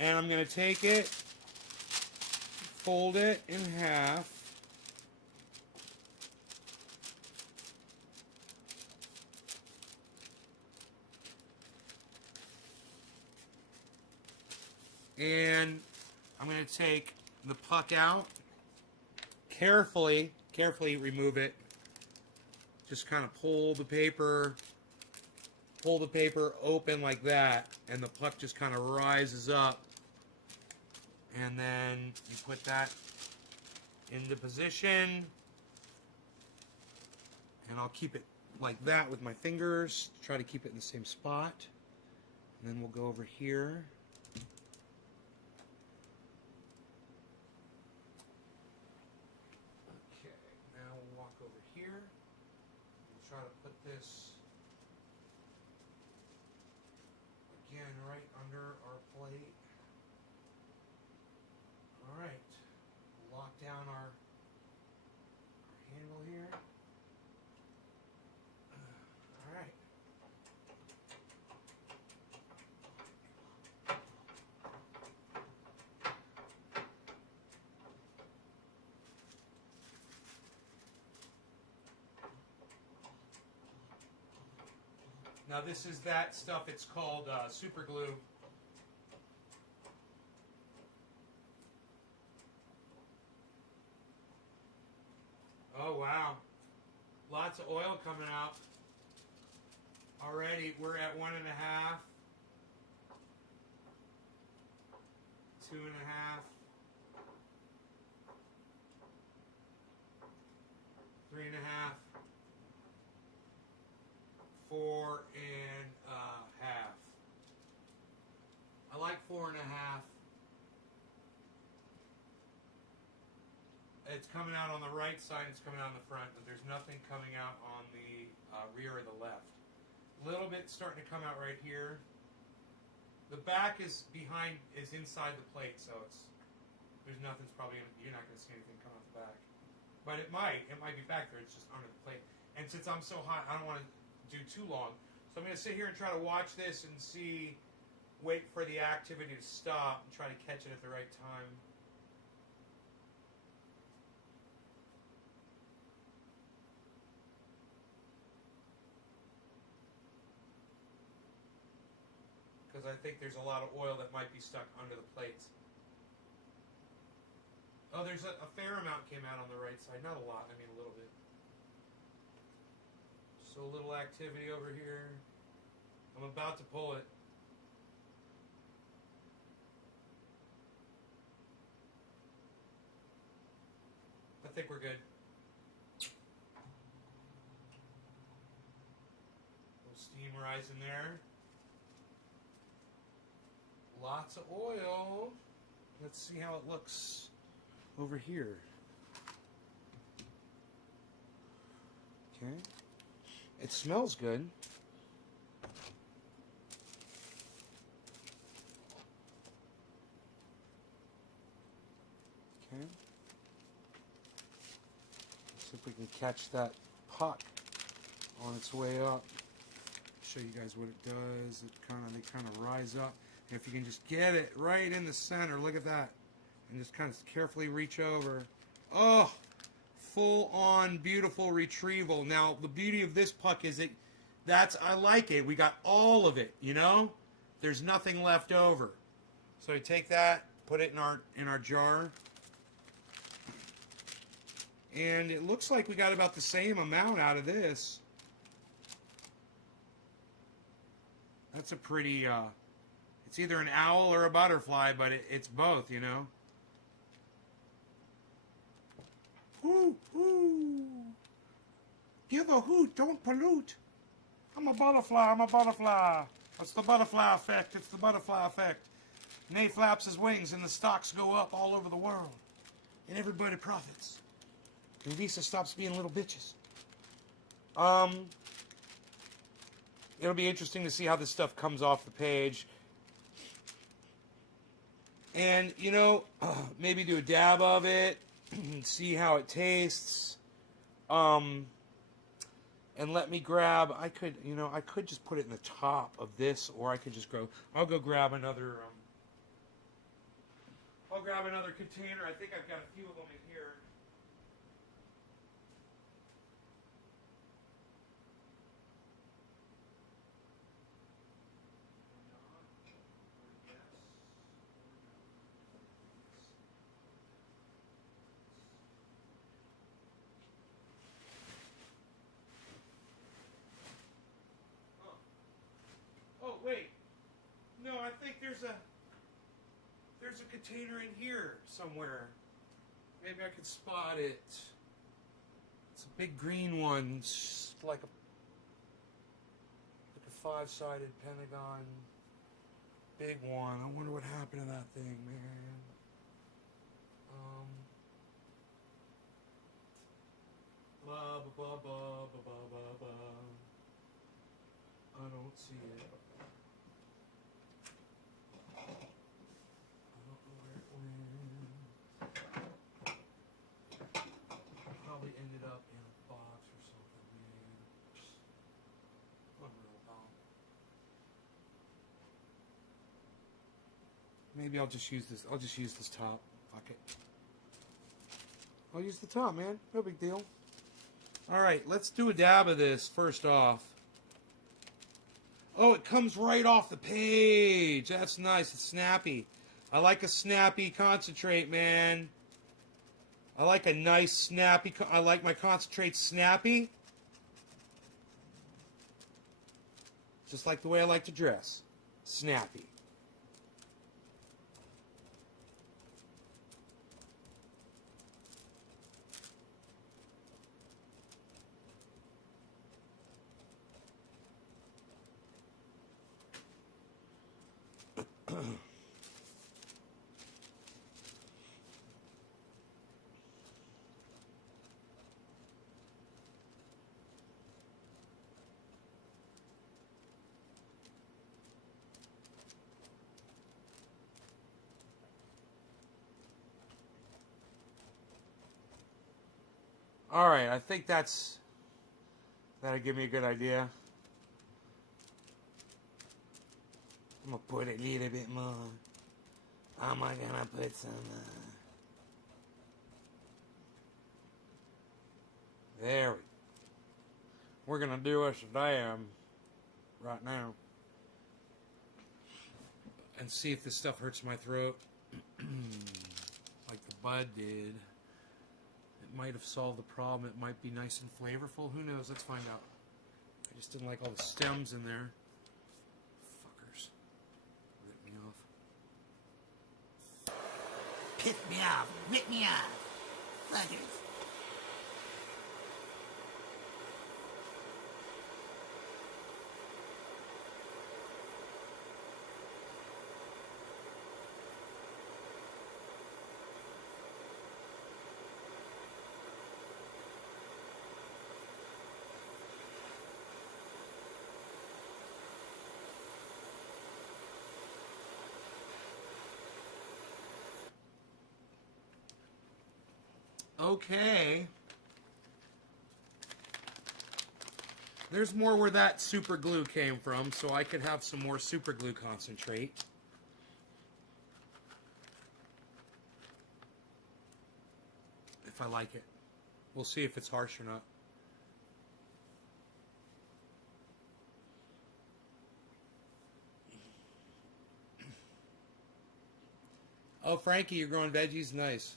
And I'm going to take it, fold it in half. And I'm going to take the puck out. Carefully remove it. Just kind of pull the paper open like that, and the puck just kind of rises up. And then you put that into position, and I'll keep it like that with my fingers, try to keep it in the same spot. And then we'll go over here. Okay, now we'll walk over here. We'll try to put this again right under our plate. All right, lock down our handle here. All right. Now this is that stuff, it's called super glue. Oh wow, lots of oil coming out. Already we're at 1.5, 2.5, 3.5, 4.5. I like 4.5. It's coming out on the right side, it's coming out on the front, but there's nothing coming out on the rear or the left. A little bit starting to come out right here. The back is behind, is inside the plate, so there's nothing's probably, you're not going to see anything come out the back. But it might be back there, it's just under the plate. And since I'm so hot, I don't want to do too long. So I'm going to sit here and try to watch this and wait for the activity to stop and try to catch it at the right time. Because I think there's a lot of oil that might be stuck under the plates. Oh, there's a fair amount came out on the right side. Not a lot, I mean a little bit. So a little activity over here. I'm about to pull it. I think we're good. A little steam rising there. Lots of oil. Let's see how it looks over here. Okay. It smells good. Okay. See if we can catch that puck on its way up. Show you guys what it does. They kind of rise up. And if you can just get it right in the center, look at that. And just kind of carefully reach over. Oh, full on beautiful retrieval. Now, the beauty of this puck is I like it. We got all of it, you know? There's nothing left over. So you take that, put it in our jar. And it looks like we got about the same amount out of this. That's a pretty, it's either an owl or a butterfly, but it's both, you know. Whoo, whoo. Give a hoot, don't pollute. I'm a butterfly. It's the butterfly effect, Nay flaps his wings and the stocks go up all over the world. And everybody profits. And Lisa stops being little bitches. It'll be interesting to see how this stuff comes off the page. And, you know, maybe do a dab of it and see how it tastes. And let me grab, I could just put it in the top of this, or I could just I'll go grab another, container. I think I've got a few of them in here. Wait, no, I think there's a container in here somewhere. Maybe I could spot it. It's a big green one. It's like 5-sided Pentagon. Big one. I wonder what happened to that thing, man. Blah, blah, blah, blah, blah, blah, blah. I don't see it. I don't know where it went. Probably ended up in a box or something, man. Unreal, pal. Maybe I'll just use this. I'll just use this top. Fuck it. I'll use the top, man. No big deal. All right, let's do a dab of this first off. Oh, it comes right off the page. That's nice. It's snappy. I like a snappy concentrate, man. I like a nice snappy. I like my concentrate snappy. Just like the way I like to dress. Snappy. All right, I think that'll give me a good idea. I'm gonna put a little bit more. I'm gonna put some. There we go. We're gonna do us a dab right now and see if this stuff hurts my throat like the bud did. It might have solved the problem. It might be nice and flavorful. Who knows? Let's find out. I just didn't like all the stems in there. Fuckers. Rip me off. Piss me off. Rip me off. Fuckers. Okay. There's more where that super glue came from, so I could have some more super glue concentrate. If I like it. We'll see if it's harsh or not. Oh, Frankie, you're growing veggies? Nice.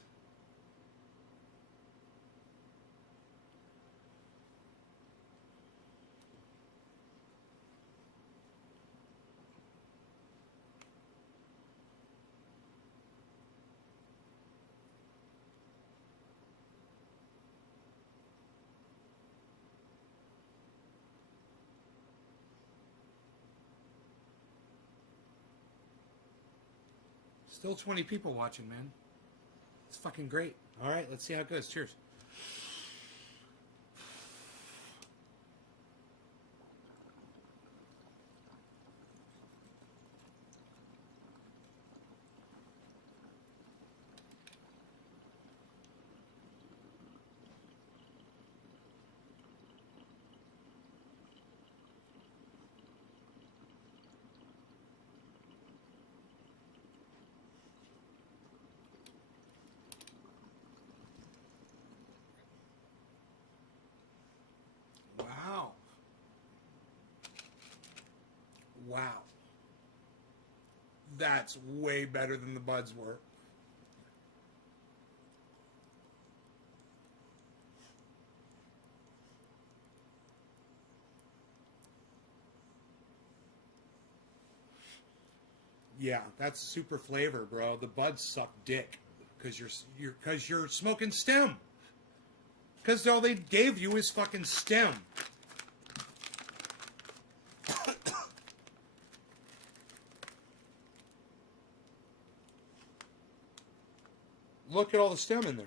Still 20 people watching, man. It's fucking great. All right, let's see how it goes. Cheers. Wow. Wow. That's way better than the buds were. Yeah, that's super flavor, bro. The buds suck dick because you're smoking stem. Because all they gave you is fucking stem. look at all the stem in there.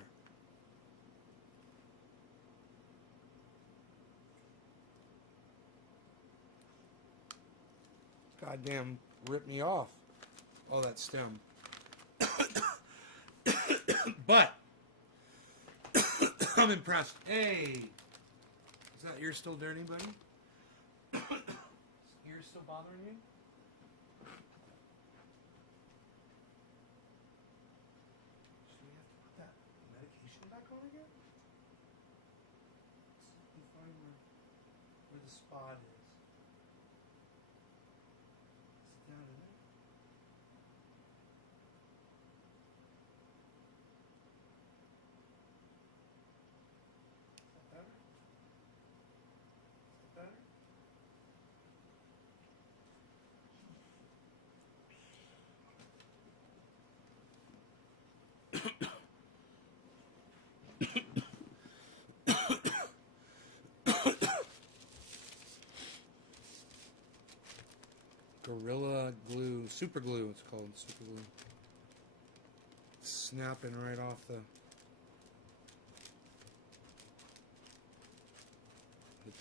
Goddamn, rip me off. All that stem. But I'm impressed. Hey, is that ear still dirty, buddy? Ear still bothering you? Should we have to put that medication back on again? Let's see if we find where the spot is. Is it down in there? Is that better? Is that better? Gorilla Glue, Super Glue, it's called Super Glue. Snapping right off the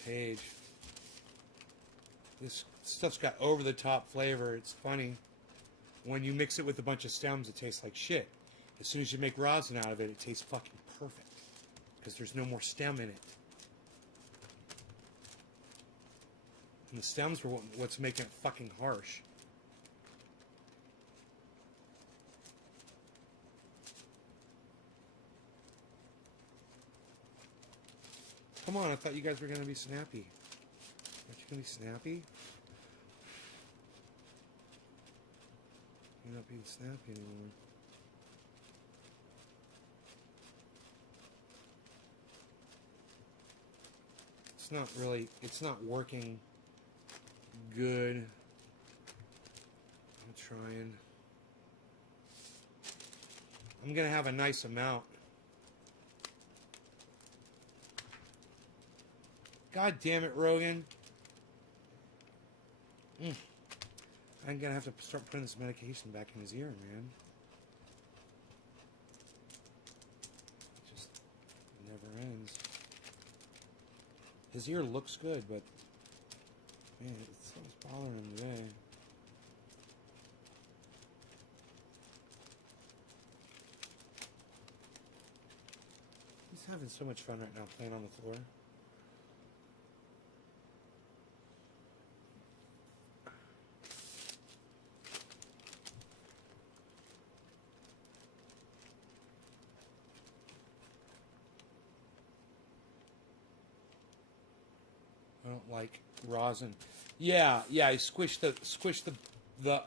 page. This stuff's got over the top flavor. It's funny. When you mix it with a bunch of stems, it tastes like shit. As soon as you make rosin out of it, it tastes fucking perfect. Because there's no more stem in it. And the stems were what's making it fucking harsh. Come on, I thought you guys were going to be snappy. Aren't you going to be snappy? You're not being snappy anymore. It's not working good. I'm trying. I'm going to have a nice amount. God damn it, Rogan. I'm going to have to start putting this medication back in his ear, man. It just never ends. His ear looks good, but man, it's bothering him today. He's having so much fun right now playing on the floor. I don't like rosin. Yeah, I squish the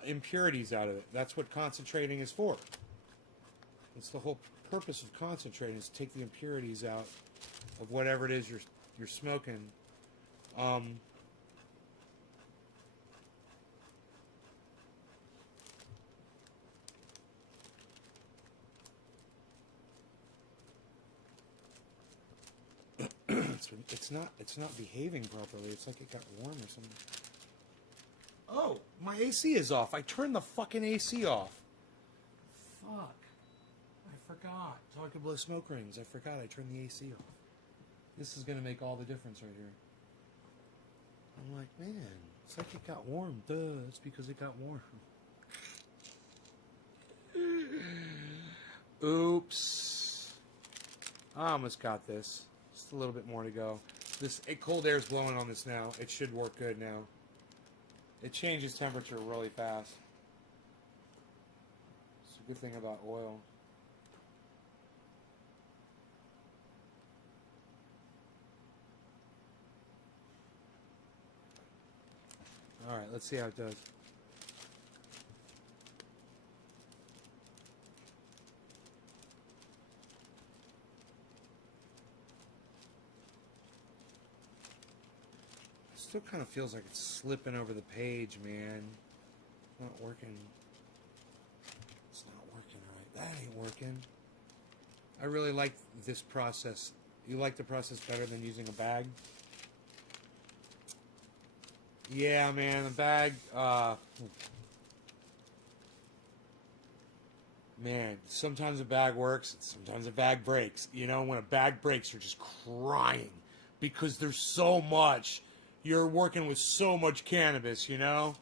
impurities out of it. That's what concentrating is for. It's the whole purpose of concentrating is to take the impurities out of whatever it is you're smoking. It's not behaving properly. It's like it got warm or something. Oh, my AC is off. I turned the fucking AC off. Fuck. I forgot. So I could blow smoke rings. I forgot I turned the AC off. This is going to make all the difference right here. I'm like, man, it's like it got warm. Duh, it's because it got warm. Oops. I almost got this. Just a little bit more to go. This cold air is blowing on this now. It should work good now. It changes temperature really fast. It's a good thing about oil. Alright, let's see how it does. Still kind of feels like it's slipping over the page, man. It's not working. It's not working right. That ain't working. I really like this process. You like the process better than using a bag? Yeah, man, the bag, Man, sometimes a bag works, sometimes a bag breaks. You know, when a bag breaks, you're just crying because there's so much. You're working with so much cannabis, you know?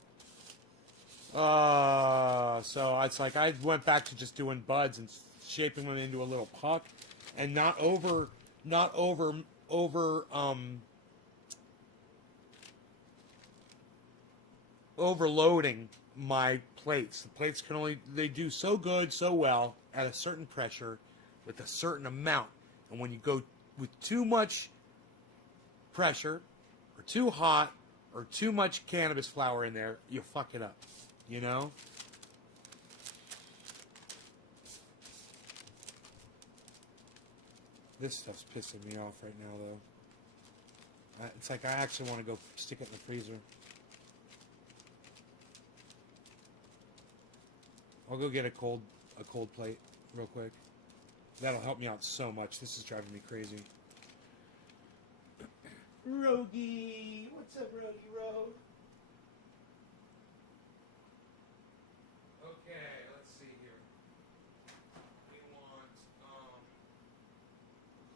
So it's like I went back to just doing buds and shaping them into a little puck and not overloading my plates. The plates can only they do so good, so well at a certain pressure with a certain amount. And when you go with too much pressure or too hot or too much cannabis flower in there, you fuck it up. You know? This stuff's pissing me off right now though. It's like I actually want to go stick it in the freezer. I'll go get a cold plate real quick. That'll help me out so much. This is driving me crazy. Rogie, what's up, Rogie Road? Okay, let's see here. We want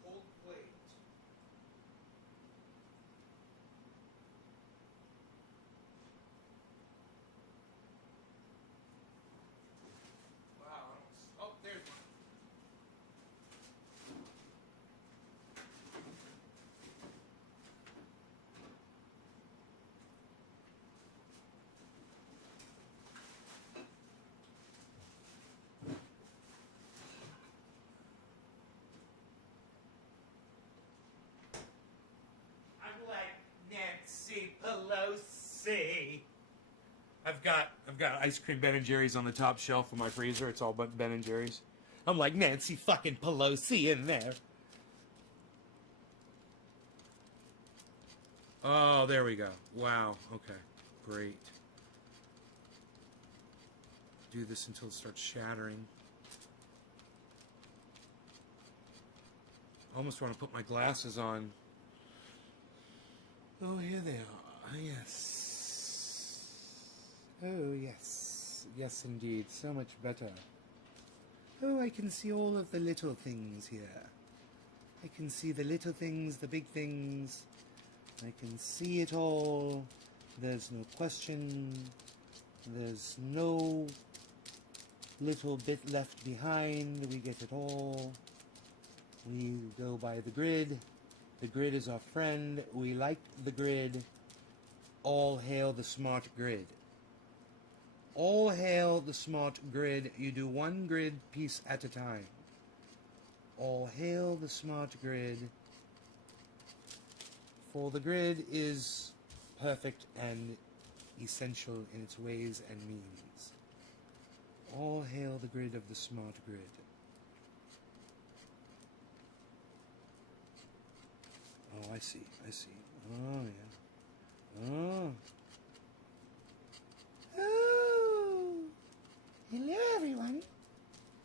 cold plate. Wow, I don't, oh, there's one. I'm like Nancy Pelosi. I've got ice cream Ben and Jerry's on the top shelf of my freezer. It's all but Ben and Jerry's. I'm like Nancy fucking Pelosi in there. Oh, there we go. Wow. Okay. Great. Do this until it starts shattering. I almost want to put my glasses on. Oh, here they are. Yes. Oh, yes. Yes, indeed. So much better. Oh, I can see all of the little things here. I can see the little things, the big things. I can see it all. There's no question. There's no little bit left behind. We get it all. We go by the grid. The grid is our friend. We like the grid. All hail the smart grid. All hail the smart grid. You do one grid piece at a time. All hail the smart grid. For the grid is perfect and essential in its ways and means. All hail the grid of the smart grid. Oh, I see. Oh, yeah. Oh. Oh. Hello, everyone.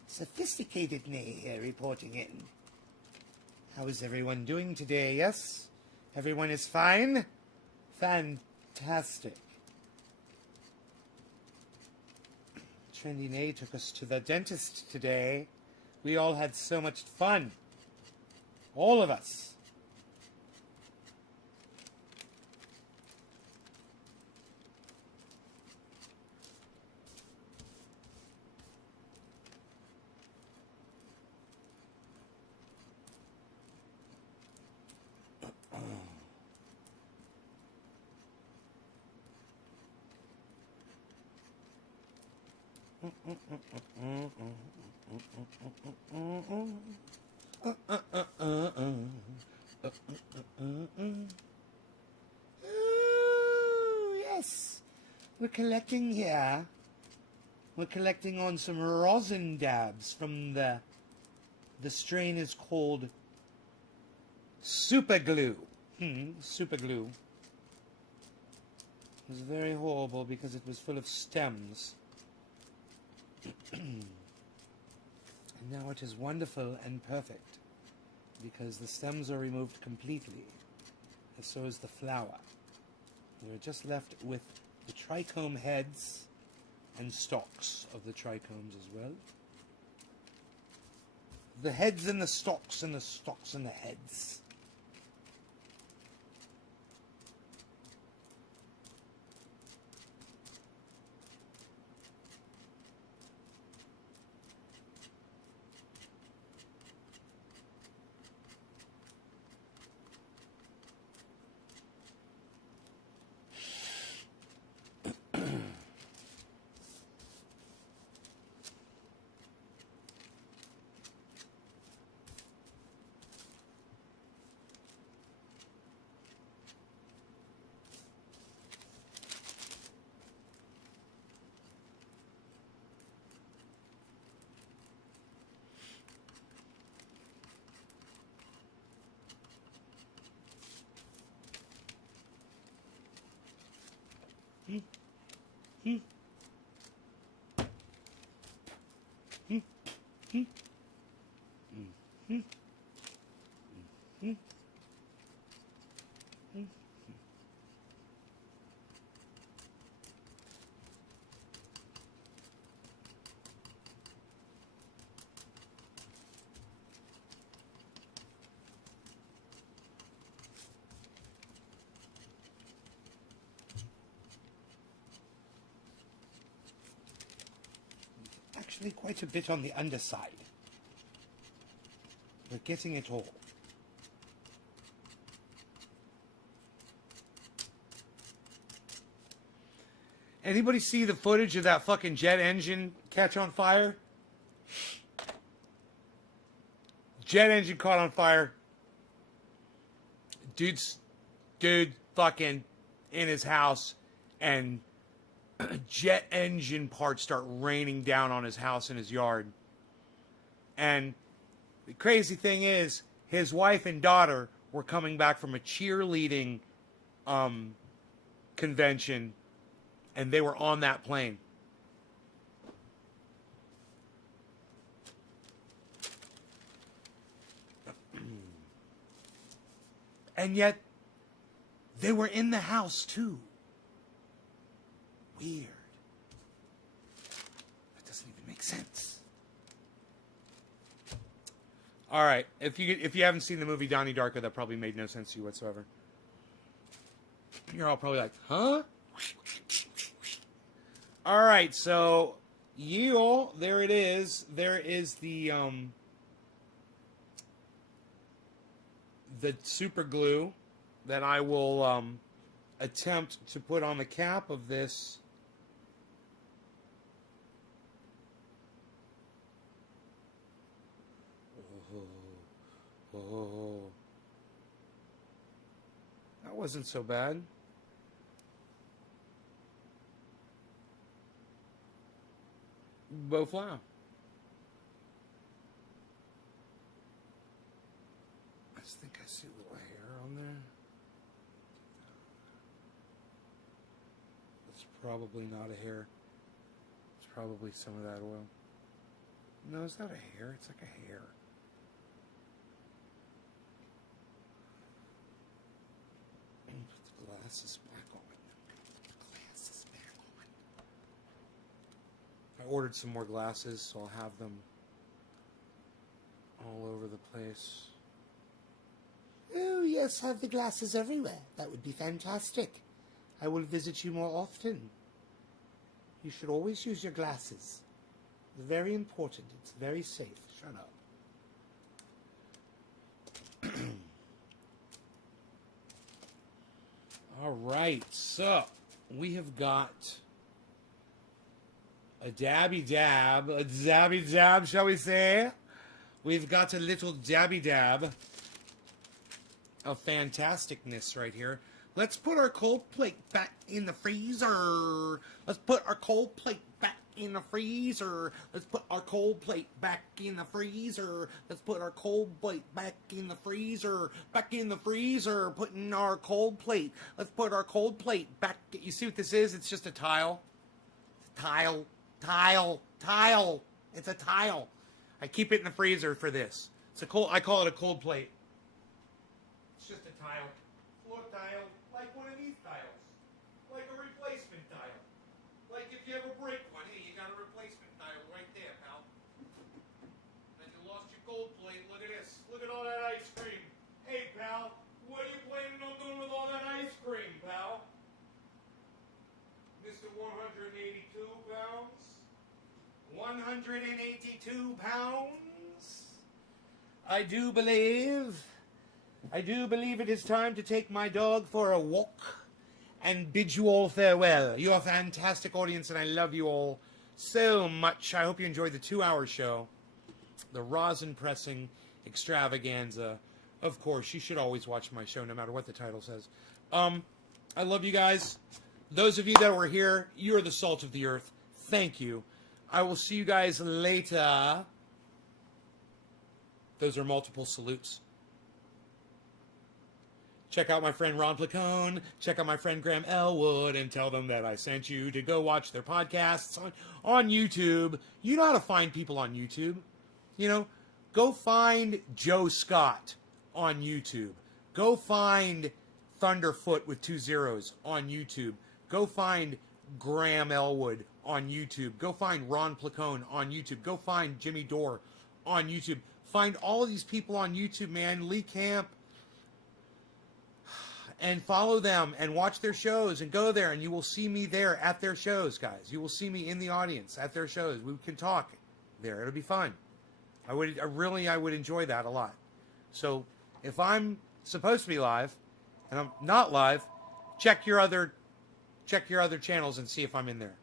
Sophisticated Nay here reporting in. How is everyone doing today, yes? Everyone is fine? Fantastic. Trendy Nay took us to the dentist today. We all had so much fun. All of us. Oh, yes. We're collecting here. We're collecting on some rosin dabs from the strain is called Super Glue. Super Glue. It was very horrible because it was full of stems. And now it is wonderful and perfect because the stems are removed completely, and so is the flower. We're just left with the trichome heads and stalks of the trichomes as well. The heads and the stalks and the stalks and the heads. Actually, quite a bit on the underside. We're getting it all. Anybody see the footage of that fucking jet engine catch on fire? Jet engine caught on fire. Dude fucking in his house, and jet engine parts start raining down on his house and his yard. And the crazy thing is, his wife and daughter were coming back from a cheerleading convention, and they were on that plane. And yet, they were in the house too. Weird. That doesn't even make sense. All right, if you haven't seen the movie Donnie Darko, that probably made no sense to you whatsoever. You're all probably like, huh? All right, so there it is. There is the super glue that I will attempt to put on the cap of this. Oh, that wasn't so bad. Beaufort. I just think I see a little hair on there. It's probably not a hair. It's probably some of that oil. No, it's not a hair. It's like a hair. Put the glasses back on. Glasses back on. I ordered some more glasses, so I'll have them all over the place. Oh, yes, have the glasses everywhere. That would be fantastic. I will visit you more often. You should always use your glasses. It's very important. It's very safe. Shut up. All right, so we have got a dabby dab, shall we say? We've got a little dabby dab of fantasticness right here. Let's put our cold plate back in the freezer. Let's put our cold plate back in the freezer. Let's put our cold plate back in the freezer. Let's put our cold plate back in the freezer. Back in the freezer. Putting our cold plate. Let's put our cold plate back. You see what this is? It's just a tile. Tile. It's a tile. I keep it in the freezer for this. I call it a cold plate. It's just a tile. Floor tile. Like one of these tiles. Like a replacement tile. Like if you ever break one, hey, you got a replacement tile right there, pal. And you lost your gold plate. Look at this. Look at all that ice cream. Hey, pal, what are you planning on doing with all that ice cream, pal? Mr. 182 pounds? 182 pounds? I do believe it is time to take my dog for a walk and bid you all farewell. You're a fantastic audience, and I love you all so much. I hope you enjoyed the 2-hour show. The rosin pressing extravaganza. Of course, you should always watch my show no matter what the title says. I love you guys. Those of you that were here, you're the salt of the earth. Thank you. I will see you guys later. Those are multiple salutes. Check out my friend Ron Placone. Check out my friend Graham Elwood and tell them that I sent you to go watch their podcasts on YouTube. You know how to find people on YouTube. You know, go find Joe Scott on YouTube. Go find Thunderfoot with 2 zeros on YouTube. Go find Graham Elwood on YouTube. Go find Ron Placone on YouTube. Go find Jimmy Dore on YouTube. Find all of these people on YouTube, man. Lee Camp. And follow them and watch their shows and go there, and you will see me there at their shows, guys. You will see me in the audience at their shows. We can talk there. It'll be fun. I would enjoy that a lot. So if I'm supposed to be live and I'm not live, check your other channels and see if I'm in there.